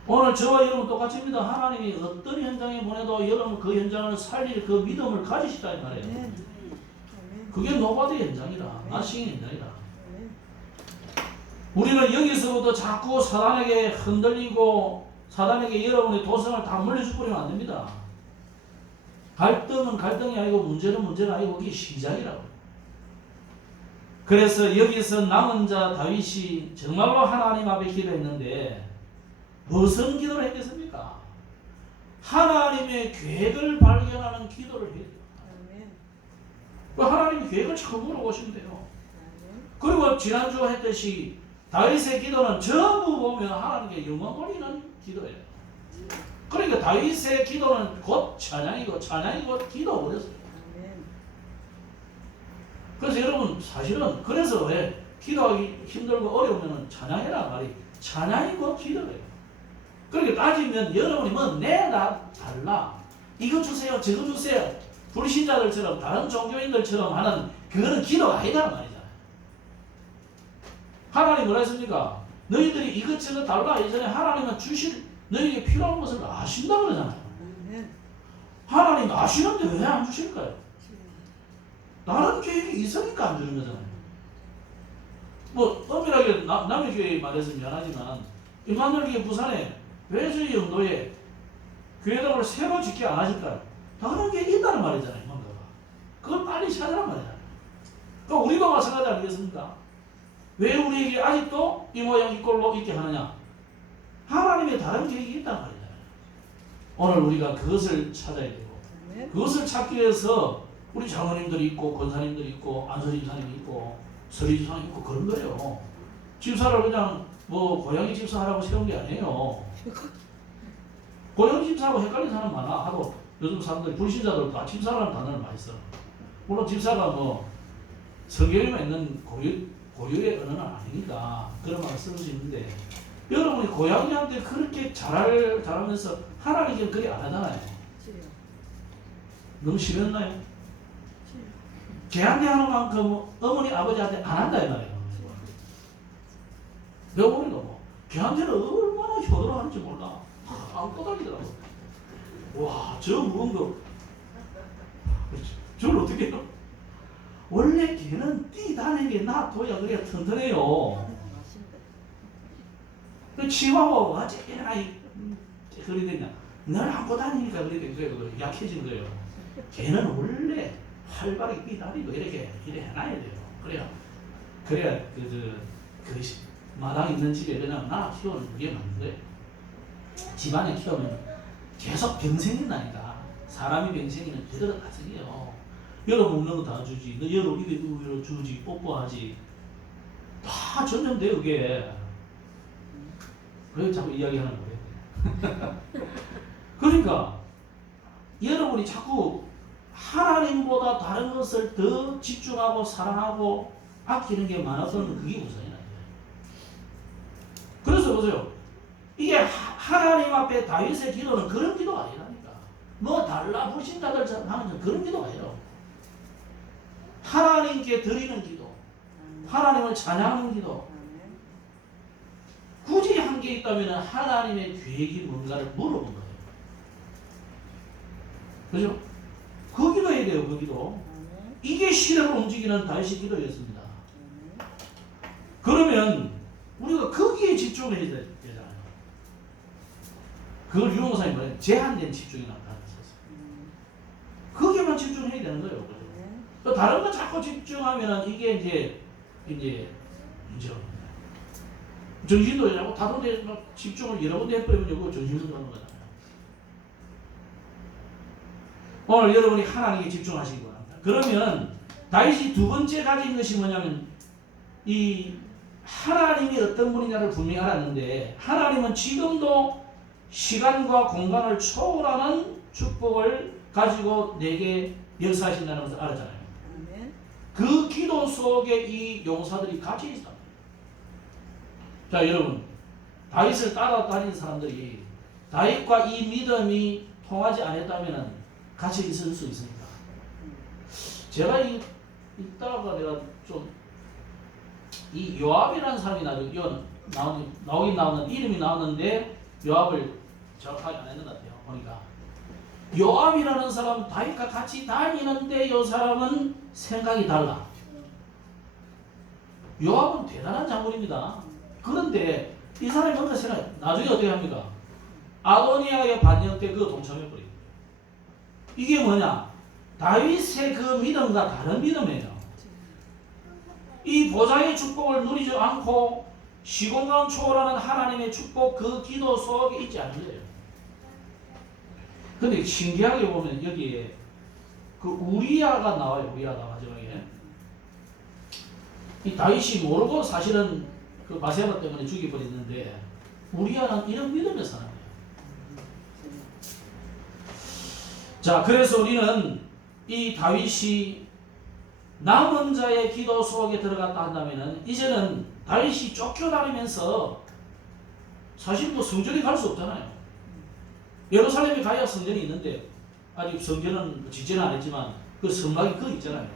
오늘 저와 여러분 똑같습니다. 하나님이 어떤 현장에 보내도 여러분 그 현장을 살릴 그 믿음을 가지시다 이 말이에요. 그게 노바드 현장이다. 나싱 현장이다. 우리는 여기서부터 자꾸 사단에게 흔들리고 사단에게 여러분의 도성을 다 물려주버리면 안 됩니다. 갈등은 갈등이 아니고 문제는 문제가 아니고 그게 시작이라고. 그래서 여기서 남은 자 다윗이 정말로 하나님 앞에 기도했는데 무슨 기도를 했겠습니까? 하나님의 계획을 발견하는 기도를 해야 돼요. 하나님의 계획을 처음 물어보시면 돼요. 그리고 지난주 했듯이 다윗의 기도는 전부 보면 하나님께 영광 올리는 기도예요. 그러니까 다윗의 기도는 곧 찬양이고 찬양이 곧 기도버렸어요. 그래서 여러분 사실은 그래서 왜 기도하기 힘들고 어려우면 찬양해라 말이 찬양이 곧 기도예요. 그러니까 따지면 여러분이 뭐 내나 달라 이거 주세요 저거 주세요 불신자들처럼 다른 종교인들처럼 하는 그거는 기도가 아니란 말이잖아요. 하나님 뭐라 했습니까? 너희들이 이것저것 달라 이전에 하나님은 주실 너희에게 필요한 것을 아신다 그러잖아요. 하나님 아시는데 왜 안 주실까요? 다른 계획이 있으니까 안 주는 거잖아요. 뭐 엄밀하게 남의 교회 말해서 미안하지만 임마누엘 부산에 왜 저희 영도에 교회당을 새로 짓게 안 하실까요? 다른 게 있다는 말이잖아요. 뭔가가. 그걸 빨리 찾으란 말이잖아요. 그러니까 우리도 마찬가지 아니겠습니까? 왜 우리에게 아직도 이 모양 이 꼴로 있게 하느냐? 하나님의 다른 계획이 있단 말이잖아요. 오늘 우리가 그것을 찾아야 되고 그것을 찾기 위해서 우리 장로님들이 있고 권사님들이 있고 안서집사님이 있고 서리집사님이 있고 그런 거예요. 집사를 그냥 뭐 고양이 집사하라고 세운 게 아니에요. 고양이 집사하고 헷갈리는 사람 많아. 하도 요즘 사람들이 불신자들 다 집사라는 단어를 많이 써. 물론 집사가 뭐 성경에만 있는 고유의 언어는 아니니까 그런 말을 쓸 수 있는데 여러분이 고양이한테 그렇게 잘하면서 하나님께 그리 안 하잖아요. 너무 싫었나요? 걔한테 하는 만큼 어머니 아버지한테 안 한다 이 말이에요. 내 어머니도 뭐 걔한테는 얼마나 효도를 하는지 몰라. 안 꺼다니더라고. 와, 저 무거운 거 저걸 어떻게 해요? 원래 걔는 뛰다니게 놔둬야 그래야 튼튼해요. 그 치와와가 쟤나 그리 됐냐? 늘 안고 다니니까 그래 된 거예요. 약해진 거예요. 걔는 원래 활발하게 뛰다니고 이렇게 이래 해놔야 돼요. 그래야 그 마당 있는 집에 그냥 나 키우는 게 맞는 거예요. 집안에 키우면 계속 병생이 나니까 사람이 병생이는 그대로 가정이에요. 열어 먹는 거 다 주지. 너 열어 입에 우유로 주지. 뽀뽀하지. 다 전염돼요 그게. 왜 자꾸 이야기하는 거예요? 그러니까 여러분이 자꾸 하나님보다 다른 것을 더 집중하고 사랑하고 아끼는 게 많아서는 그게 우선이 나요. 그래서 보세요. 이게 하나님 앞에 다윗의 기도는 그런 기도가 아니라니까. 뭐 달라 불신자들처럼 하는 그런 기도가 아니라 하나님께 드리는 기도, 하나님을 찬양하는 기도. 굳이 한 게 있다면 하나님의 계획이 뭔가를 물어본 거예요. 그죠? 그 기도해야 돼요, 그 기도. 이게 시대를 움직이는 다윗의 기도였습니다. 그러면 우리가 거기에 집중을 해야 되잖아요. 그걸 유목사님 말해요. 제한된 집중이라는 단어를 썼어요. 거기에만 집중해야 되는 거예요. 그죠? 다른 거 자꾸 집중하면 이게 이제 문제가 정신도 자꾸 다른 데 집중을 여러 군데 해버리면 이거 정신도 하는 거잖아요. 오늘 여러분이 하나님께 집중하시기 바랍니다. 그러면 다윗이 두 번째 가진 것이 뭐냐면 이 하나님이 어떤 분이냐를 분명히 알았는데 하나님은 지금도 시간과 공간을 초월하는 축복을 가지고 내게 역사하신다는 것을 알았잖아요. 그 기도 속에 이 용사들이 같이 있습니다. 자 여러분 다윗을 따라다니는 사람들이 다윗과 이 믿음이 통하지 않았다면 같이 있을 수 있습니까? 제가 이따가 내가 좀 이 요압이라는 사람이 나오긴 나오는 이름이 나오는데 요압을 정확하게 안 했는 것 같아요. 보니까 요압이라는 사람 다윗과 같이 다니는데 이 사람은 생각이 달라. 요압은 대단한 장군입니다. 그런데 이 사람이 뭔가 생각 나중에 어떻게 합니까? 아도니아의 반역 때 그거 동참해버리고 이게 뭐냐? 다윗의 그 믿음과 다른 믿음이에요. 이 보좌의 축복을 누리지 않고 시공간 초월하는 하나님의 축복 그 기도 속에 있지 않은 거예요. 근데 신기하게 보면 여기에 그 우리아가 나와요. 우리아가 마지막에. 이 다윗이 모르고 사실은 그 바세바 때문에 죽여버렸는데 우리아는 이런 믿음의 사람이에요. 자, 그래서 우리는 이 다윗이 남은 자의 기도 속에 들어갔다 한다면은 이제는 다윗이 쫓겨다니면서 사실 뭐 성전에 갈 수 없잖아요. 예루살렘에 가야 성전이 있는데 아직 성전은 지지는 안 했지만 그 성막이 그 있잖아요.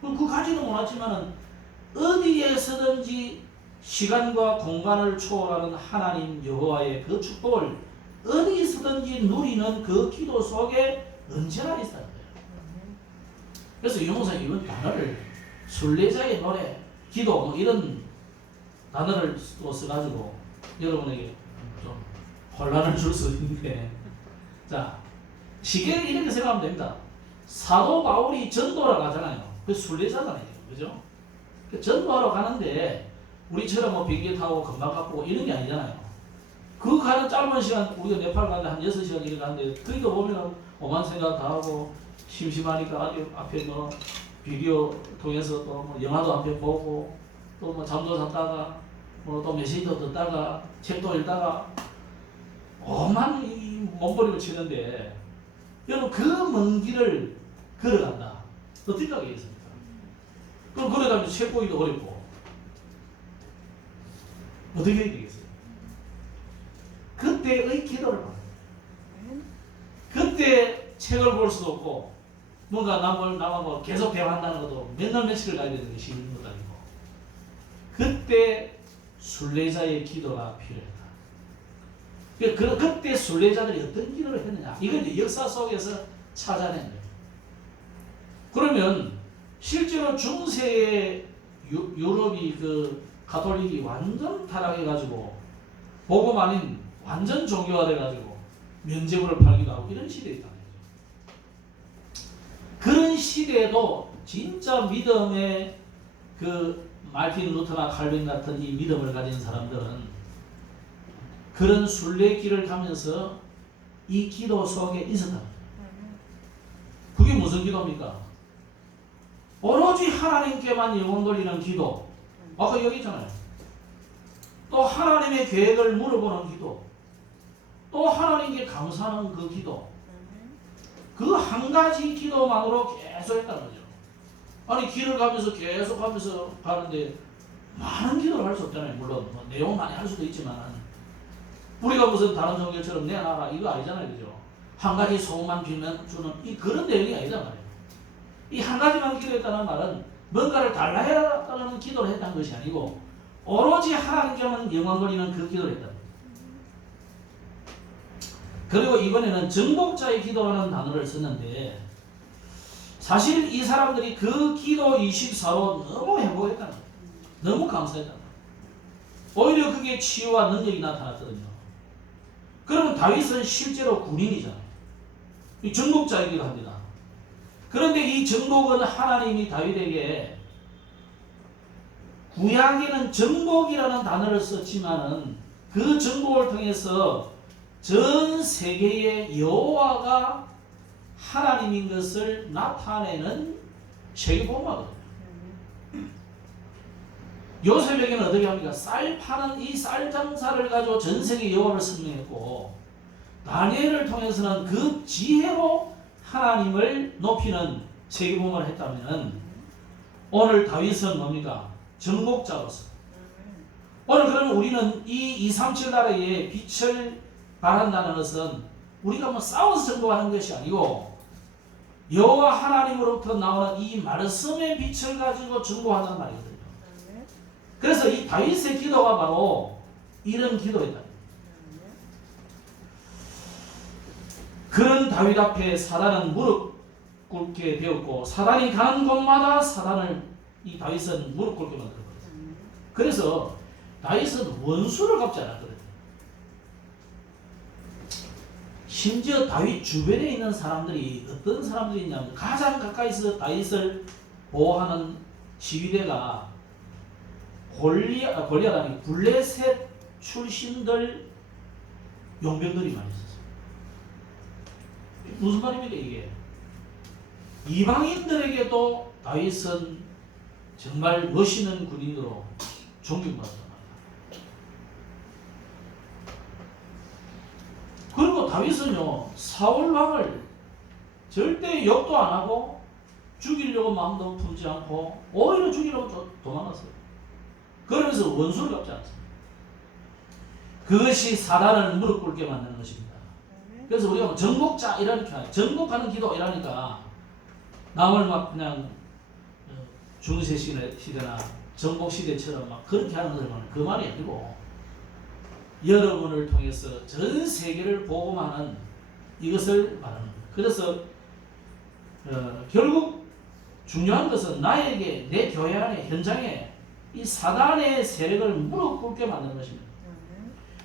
그 가지는 못하지만은 어디에서든지 시간과 공간을 초월하는 하나님 여호와의 그 축복을 어디서든지 누리는 그 기도 속에 언제나 있다는 거예요. 그래서 유목사 이번 단어를 순례자의 노래, 기도 뭐 이런 단어를 또 써가지고 여러분에게 좀 혼란을 줄 수 있는데, 자, 시계를 이렇게 생각하면 됩니다. 사도 바울이 전도하러 가잖아요. 그 순례자잖아요. 그죠? 전도하러 가는데 우리처럼 뭐 비행기 타고 금방 가보고 이런 게 아니잖아요. 그 가는 짧은 시간, 우리가 네팔 가는데 한 6시간 이렇게 가는데 그러니까 보면 오만 생각 다 하고 심심하니까 어디 앞에 뭐 비디오 통해서 또 뭐 영화도 한 편 보고 또 뭐 잠도 잤다가 뭐 또 메시지도 듣다가 책도 읽다가 오만 이 몸부림을 치는데 여러분 그 먼 길을 걸어간다. 어떻게 하겠습니까? 그럼 걸어가면 책 보기도 어렵고 어떻게 해야 되겠어요? 그때의 기도를 받아요. 그때 책을 볼 수도 없고 뭔가 남하고 계속 대화한다는 것도 몇날 며칠을 가야 되는 것이 있는 것도 아니고 그때 순례자의 기도가 필요했다. 그때 순례자들이 어떤 기도를 했느냐 이건 역사 속에서 찾아낸 거예요. 그러면 실제로 중세의 유럽이 그 가톨릭이 완전 타락해가지고 복음 아닌 완전 종교화돼가지고 면죄부를 팔기도 하고 이런 시대에 있다. 그런 시대에도 진짜 믿음의 그 말틴 루터나 칼빈 같은 이 믿음을 가진 사람들은 그런 순례길을 가면서 이 기도 속에 있었다. 그게 무슨 기도입니까? 오로지 하나님께만 영혼 돌리는 기도. 아까 여기 있잖아요. 또 하나님의 계획을 물어보는 기도. 또 하나님께 감사하는 그 기도. 그 한 가지 기도만으로 계속 했다는 거죠. 아니 길을 가면서 계속 하면서 가는데 많은 기도를 할 수 없잖아요. 물론 뭐 내용 많이 할 수도 있지만 우리가 무슨 다른 종교처럼 내놔라 이거 아니잖아요. 그죠? 한 가지 소원만 빌면 주는 이 그런 내용이 아니단 말이에요. 이 한 가지만 기도했다는 말은 뭔가를 달라 해달라는 기도를 했다는 것이 아니고 오로지 하나님께만 영광 돌리는 그 기도를 했다. 그리고 이번에는 정복자의 기도라는 단어를 썼는데 사실 이 사람들이 그 기도 24로 너무 행복했다는 거예요. 너무 감사했다는 거예요. 오히려 그게 치유와 능력이 나타났거든요. 그러면 다윗은 실제로 군인이잖아요. 이 정복자이기도 합니다. 그런데 이 정복은 하나님이 다윗에게 구약에는 정복이라는 단어를 썼지만은 그 정복을 통해서 전 세계의 여호와가 하나님인 것을 나타내는 세계복음화거든요. 요셉에게는 어떻게 합니까? 쌀 파는 이 쌀 장사를 가지고 전 세계 여호와를 설명했고 다니엘을 통해서는 그 지혜로 하나님을 높이는 세계복음을 했다면 오늘 다윗은 뭡니까? 정복자로서 오늘 그러면 우리는 이 237 나라의 빛을 바란다는 것은 우리가 뭐 싸워서 정복하는 것이 아니고 여호와 하나님으로부터 나오는 이 말씀의 빛을 가지고 정복한다는 말이거든요. 그래서 이 다윗의 기도가 바로 이런 기도였다. 그런 다윗 앞에 사단은 무릎 꿇게 되었고 사단이 가는 곳마다 이 다윗은 무릎 꿇게 만들었거든요. 그래서 다윗은 원수를 갚지 않았거든요. 심지어 다윗 주변에 있는 사람들이 어떤 사람들이 있냐면 가장 가까이서 다윗을 보호하는 지휘대가 골리앗 아니 블레셋 출신들 용병들이 많이 있었어요. 무슨 말입니까 이게? 이방인들에게도 다윗은 정말 멋있는 군인으로 존경받았단 말이야. 그리고 다윗은요 사울 왕을 절대 욕도 안 하고 죽이려고 마음도 품지 않고 오히려 죽이려고 도망갔어요. 그러면서 원수를 갚지 않습니다. 그것이 사단을 무릎 꿇게 만드는 것입니다. 그래서 우리가 정복자 이러니까 정복하는 기도 이러니까 남을 막 그냥 중세 시대나 정복 시대처럼 막 그렇게 하는 것을 그 말이 아니고 여러분을 통해서 전 세계를 복음하는 이것을 말하는 거예요. 그래서 결국 중요한 것은 나에게 내 교회 안에 현장에 이 사단의 세력을 무릎 꿇게 만드는 것입니다.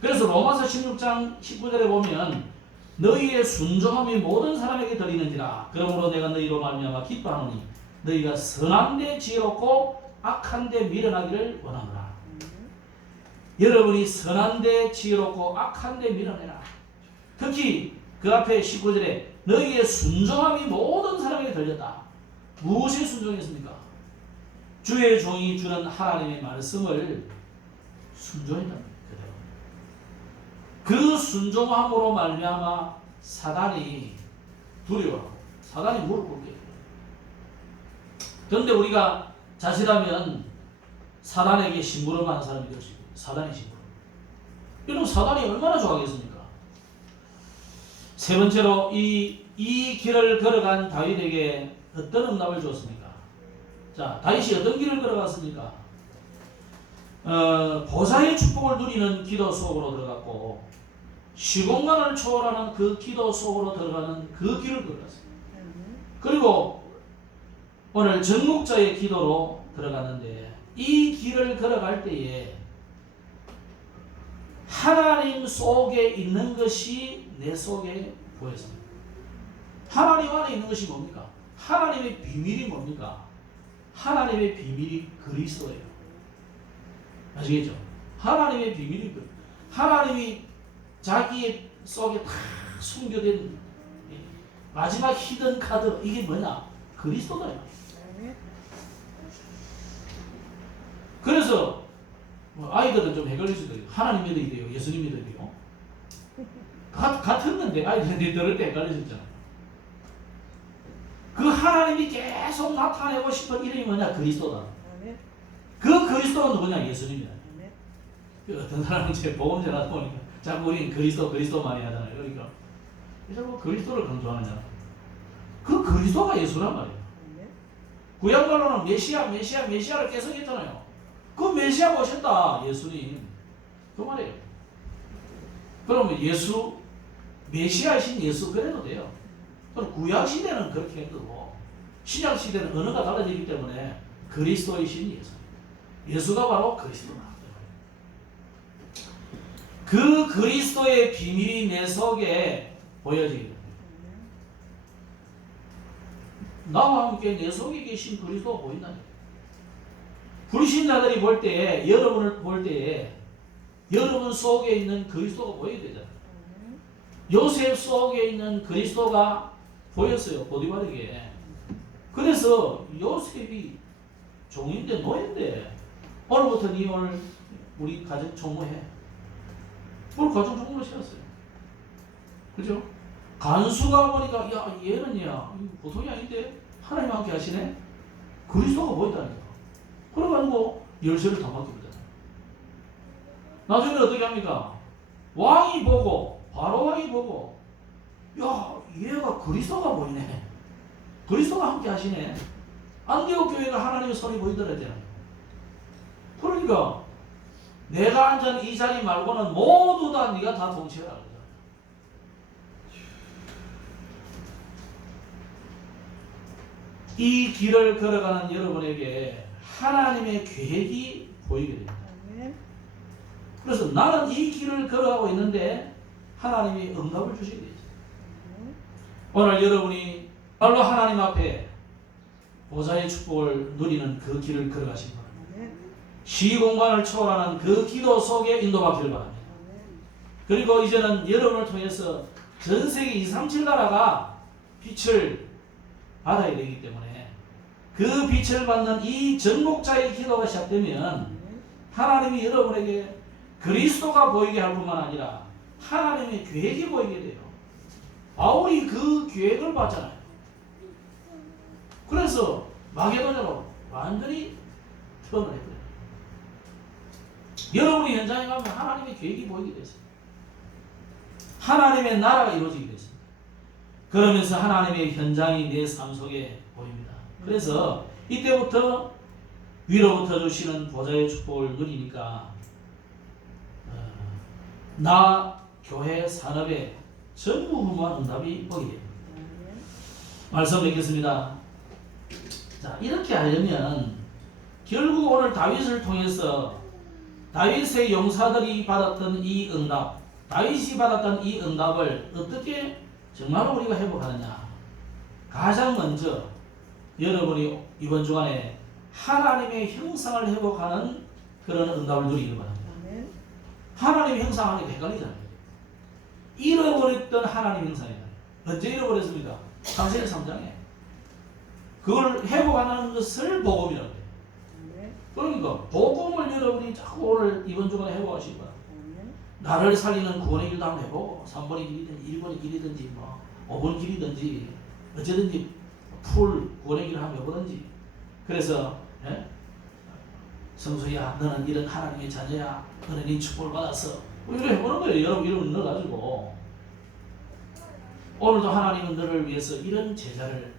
그래서 로마서 16장 19절에 보면 너희의 순종함이 모든 사람에게 드리는지라 그러므로 내가 너희로 말미암아 기뻐하노니 너희가 선한 데 지혜롭고 악한 데 미련하기를 원하노라. 여러분이 선한 데 지혜롭고 악한 데 미련해라. 특히 그 앞에 19절에 너희의 순종함이 모든 사람에게 들렸다. 무엇에 순종했습니까? 주의 종이 주는 하나님의 말씀을 순종했답니다. 그 순종함으로 말미암아 사단이 두려워하고 사단이 무릎 꿇게 돼요. 그런데 우리가 자칫하면 사단에게 심부름하는 사람이 될 수 있고 사단의 심부름. 여러분 사단이 얼마나 좋아하겠습니까? 세 번째로 이 길을 걸어간 다윗에게 어떤 응답을 줬습니까? 자, 다윗이 어떤 길을 걸어갔습니까? 보좌의 축복을 누리는 기도 속으로 들어갔고 시공간을 초월하는 그 기도 속으로 들어가는 그 길을 걸어갔습니다. 그리고 오늘 정목자의 기도로 들어갔는데 이 길을 걸어갈 때에 하나님 속에 있는 것이 내 속에 보였습니다. 하나님 안에 있는 것이 뭡니까? 하나님의 비밀이 뭡니까? 하나님의 비밀이 그리스도예요. 아시겠죠? 하나님의 비밀이 하나님이 자기 속에 다 숨겨진 마지막 히든 카드 이게 뭐냐? 그리스도다. 그래서 아이들은 좀 헷갈릴 수도 있어요. 하나님 믿어야 돼요? 예수님 믿어야 돼요? 같았는데 아이들한테 들을 때 헷갈릴 수 있잖아요. 그 하나님이 계속 나타내고 싶은 이름이 뭐냐? 그리스도다. 그 그리스도가 누구냐? 예수님이다. 어떤 사람은 이제 복음 전하다 보니까 자꾸 우리는 그리스도 많이 하잖아요. 그러니까 자꾸 그리스도를 강조하느냐? 그 그리스도가 예수란 말이에요. 구약말로는 메시아를 계속 했잖아요. 그 메시아가 오셨다. 예수님. 그 말이에요. 그러면 예수, 메시아이신 예수 그래도 돼요. 그럼 구약 시대는 그렇게 했고 신약 시대는 언어가 달라지기 때문에 그리스도이신 예수. 예수가 바로 그리스도다. 그 그리스도의 비밀이 내 속에 보여지게 됩니다. 나와 함께 내 속에 계신 그리스도가 보인다니. 불신자들이 볼 때에, 여러분을 볼 때에 여러분 속에 있는 그리스도가 보여야 되잖아요. 요셉 속에 있는 그리스도가 보였어요. 보디발에게. 그래서 요셉이 종인데 노예인데 오늘부터 니 오늘 우리 가정 총무해. 그걸 가정 총무로 시켰어요. 그죠? 간수가 보니까 야 얘는 야 보통이 아닌데 하나님 함께 하시네. 그리스도가 보였다니까. 그래가지고 열쇠를 다 맡겨보잖아요. 나중에 어떻게 합니까? 왕이 보고 바로 왕이 보고 야 얘가 그리스도가 보이네. 그리스도가 함께 하시네. 안디옥 교회가 하나님의 손이 보이더라잖아요. 그러니까 내가 앉은 이 자리 말고는 모두 다 네가 다 통치해라. 이 길을 걸어가는 여러분에게 하나님의 계획이 보이게 됩니다. 그래서 나는 이 길을 걸어가고 있는데 하나님이 응답을 주시게 되죠. 오늘 여러분이 말로 하나님 앞에 보좌의 축복을 누리는 그 길을 걸어가신 바랍니다. 시공간을 초월하는 그 기도 속에 인도받기를 바랍니다. 그리고 이제는 여러분을 통해서 전 세계 237 나라가 빛을 받아야 되기 때문에 그 빛을 받는 이 정복자의 기도가 시작되면 하나님이 여러분에게 그리스도가 보이게 할 뿐만 아니라 하나님의 계획이 보이게 돼요. 바울이 그 계획을 봤잖아요. 그래서 마게도냐로 완전히 턴을 해버려요. 여러분이 현장에 가면 하나님의 계획이 보이게 됐어요. 하나님의 나라가 이루어지게 됐습니다. 그러면서 하나님의 현장이 내 삶 속에 보입니다. 그래서 이때부터 위로부터 주시는 보좌의 축복을 누리니까 나 교회 산업에 전무후무한 응답이 오게 됩니다. 말씀 읽겠습니다. 자, 이렇게 하려면 결국 오늘 다윗을 통해서 다윗의 용사들이 받았던 이 응답, 다윗이 받았던 이 응답을 어떻게 정말로 우리가 회복하느냐. 가장 먼저 여러분이 이번 주간에 하나님의 형상을 회복하는 그런 응답을 누리기를 바랍니다. 하나님의 형상하니까 헷갈리잖아요. 잃어버렸던 하나님의 형상이잖아요. 언제 잃어버렸습니까? 창세기 3장에. 그걸 회복하는 것을 복음이라고 해요. 그러니까 복음을 여러분이 자꾸 오늘 이번 주간에 회복하시기 바랍니다. 나를 살리는 구원의 길도 한번 해보고 3번의 길이든지 1번의 길이든지 뭐 5번 길이든지 어쨌든지 풀 구원의 길을 한번 해보든지. 그래서 성수야 너는 이런 하나님의 자녀야, 너는 이 축복을 받았어, 이렇게 해보는 거예요. 여러분 이름을 넣어가지고 오늘도 하나님은 너를 위해서 이런 제자를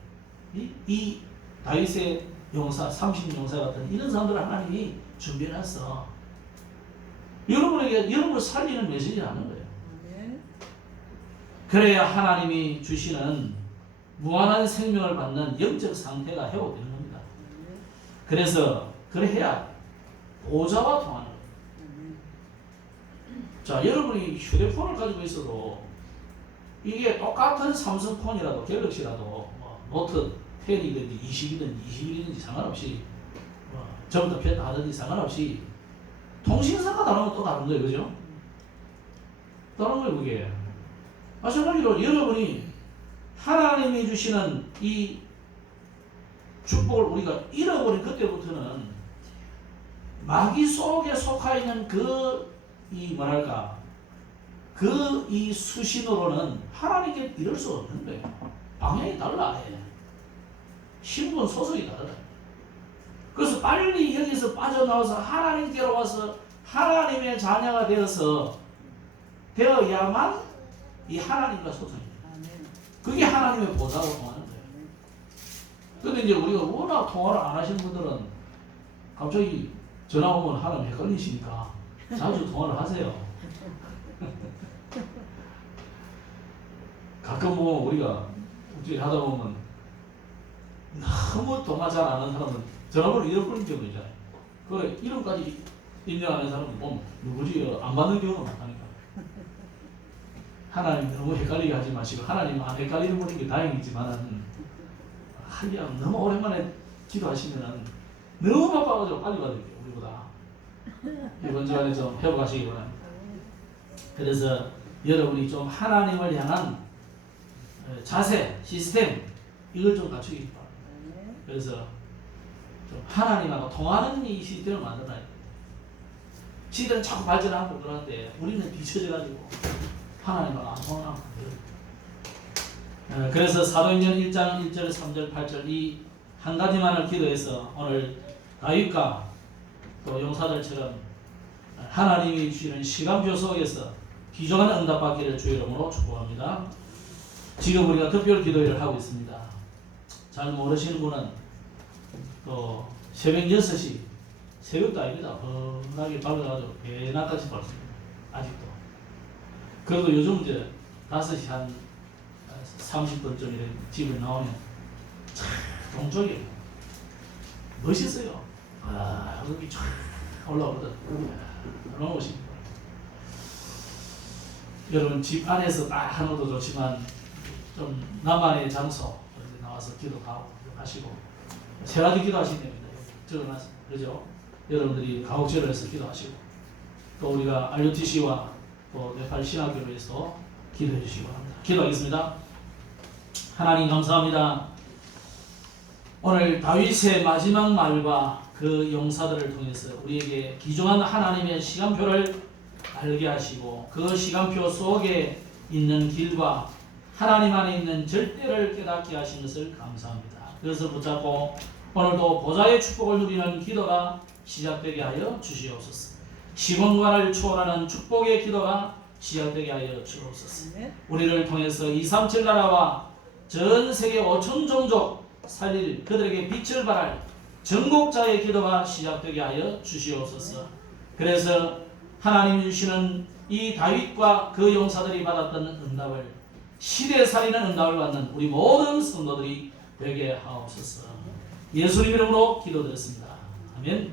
이 다윗의 용사 30용사 같은 이런 사람들을 하나님이 준비해놨어. 여러분에게 여러분을 살리는 메시지라는 거예요. 그래야 하나님이 주시는 무한한 생명을 받는 영적 상태가 회복되는 겁니다. 그래서 그래야 보좌와 통하는 거예요. 자, 여러분이 휴대폰을 가지고 있어도 이게 똑같은 삼성폰이라도 갤럭시라도 뭐 노트 10이든지 20이든지 21이든지 상관없이 전부터 폈다 하든지 상관없이 통신사가 다르면 또 다른 거예요. 그죠? 다른 거예요 그게. 마찬가지로 여러분이 하나님이 주시는 이 축복을 우리가 잃어버린 그때부터는 마귀 속에 속하 있는 이 뭐랄까 이 수신으로는 하나님께 이룰 수 없는 거예요. 방향이 달라. 신분 소속이 다르다. 그래서 빨리 여기서 빠져나와서 하나님께로 와서 하나님의 자녀가 되어야만 이 하나님과 소통입니다. 그게 하나님의 보좌로 통하는 거예요. 근데 이제 우리가 워낙 통화를 안 하시는 분들은 갑자기 전화 오면 하나님 헷갈리시니까 자주 통화를 하세요. 가끔 보면 우리가 하다 보면 너무 통화 잘 아는 사람은 전화번호 잃어버린 경우 있잖아요. 그래 이름까지 입력하는 사람은 보면 누구지 안 받는 경우가 많다니까. 하나님 너무 헷갈리게 하지 마시고, 하나님 안 헷갈리는 분인 게 다행이지만은 그냥 너무 오랜만에 기도하시면은 너무 바빠가지고 빨리 받을게요. 우리보다 이번 주간에 좀 회복하시기 바랍니다. 그래서 여러분이 좀 하나님을 향한 자세, 시스템 이걸 좀 갖추기 바랍니다. 그래서 좀 하나님하고 통하는 이 시스템을 만들어야 돼요. 지들은 자꾸 발전하고 그러는데 우리는 뒤처져가지고 하나님하고 안 통하는 거예요. 그래서 사도행전 1장 1절, 3절, 8절 이 한 가지만을 기도해서 오늘 다윗과 또 용사들처럼 하나님이 주시는 시간표 속에서 귀중한 응답받기를 주의 이름으로 축복합니다. 지금 우리가 특별 기도회를 하고 있습니다. 잘 모르시는 분은 또 새벽 6시, 새벽도 아닙니다. 뻔하게 밝아가지고 배낮같이 밝습니다. 아직도. 그래도 요즘 이제 5시 한 30분쯤 이렇게 집에 나오면 참 동쪽이에요. 멋있어요. 여기 쫙 올라오거든. 너무 멋있습니다. 여러분 집 안에서 딱 하는 것도 좋지만 좀 나만의 장소 나와서 기도하고 하시고 세 가지 기도하시면 됩니다. 적어놨습니다. 그죠? 여러분들이 가옥제를 해서 기도하시고 또 우리가 RUTC와 또 네팔 신학교로해서 기도해 주시기 바랍니다. 기도하겠습니다. 하나님 감사합니다. 오늘 다윗의 마지막 말과 그 용사들을 통해서 우리에게 귀중한 하나님의 시간표를 알게 하시고 그 시간표 속에 있는 길과 하나님 안에 있는 절대를 깨닫게 하신 것을 감사합니다. 그것을 붙잡고 오늘도 보좌의 축복을 누리는 기도가 시작되게 하여 주시옵소서. 시공간을 초월하는 축복의 기도가 시작되게 하여 주옵소서. 우리를 통해서 237 나라와 전 세계 5천 종족 살릴 그들에게 빛을 발할 전국자의 기도가 시작되게 하여 주시옵소서. 그래서 하나님 주시는 이 다윗과 그 용사들이 받았던 응답을 시대 살리는 응답을 받는 우리 모든 성도들이 되게 하옵소서. 예수님 이름으로 기도드렸습니다. 아멘.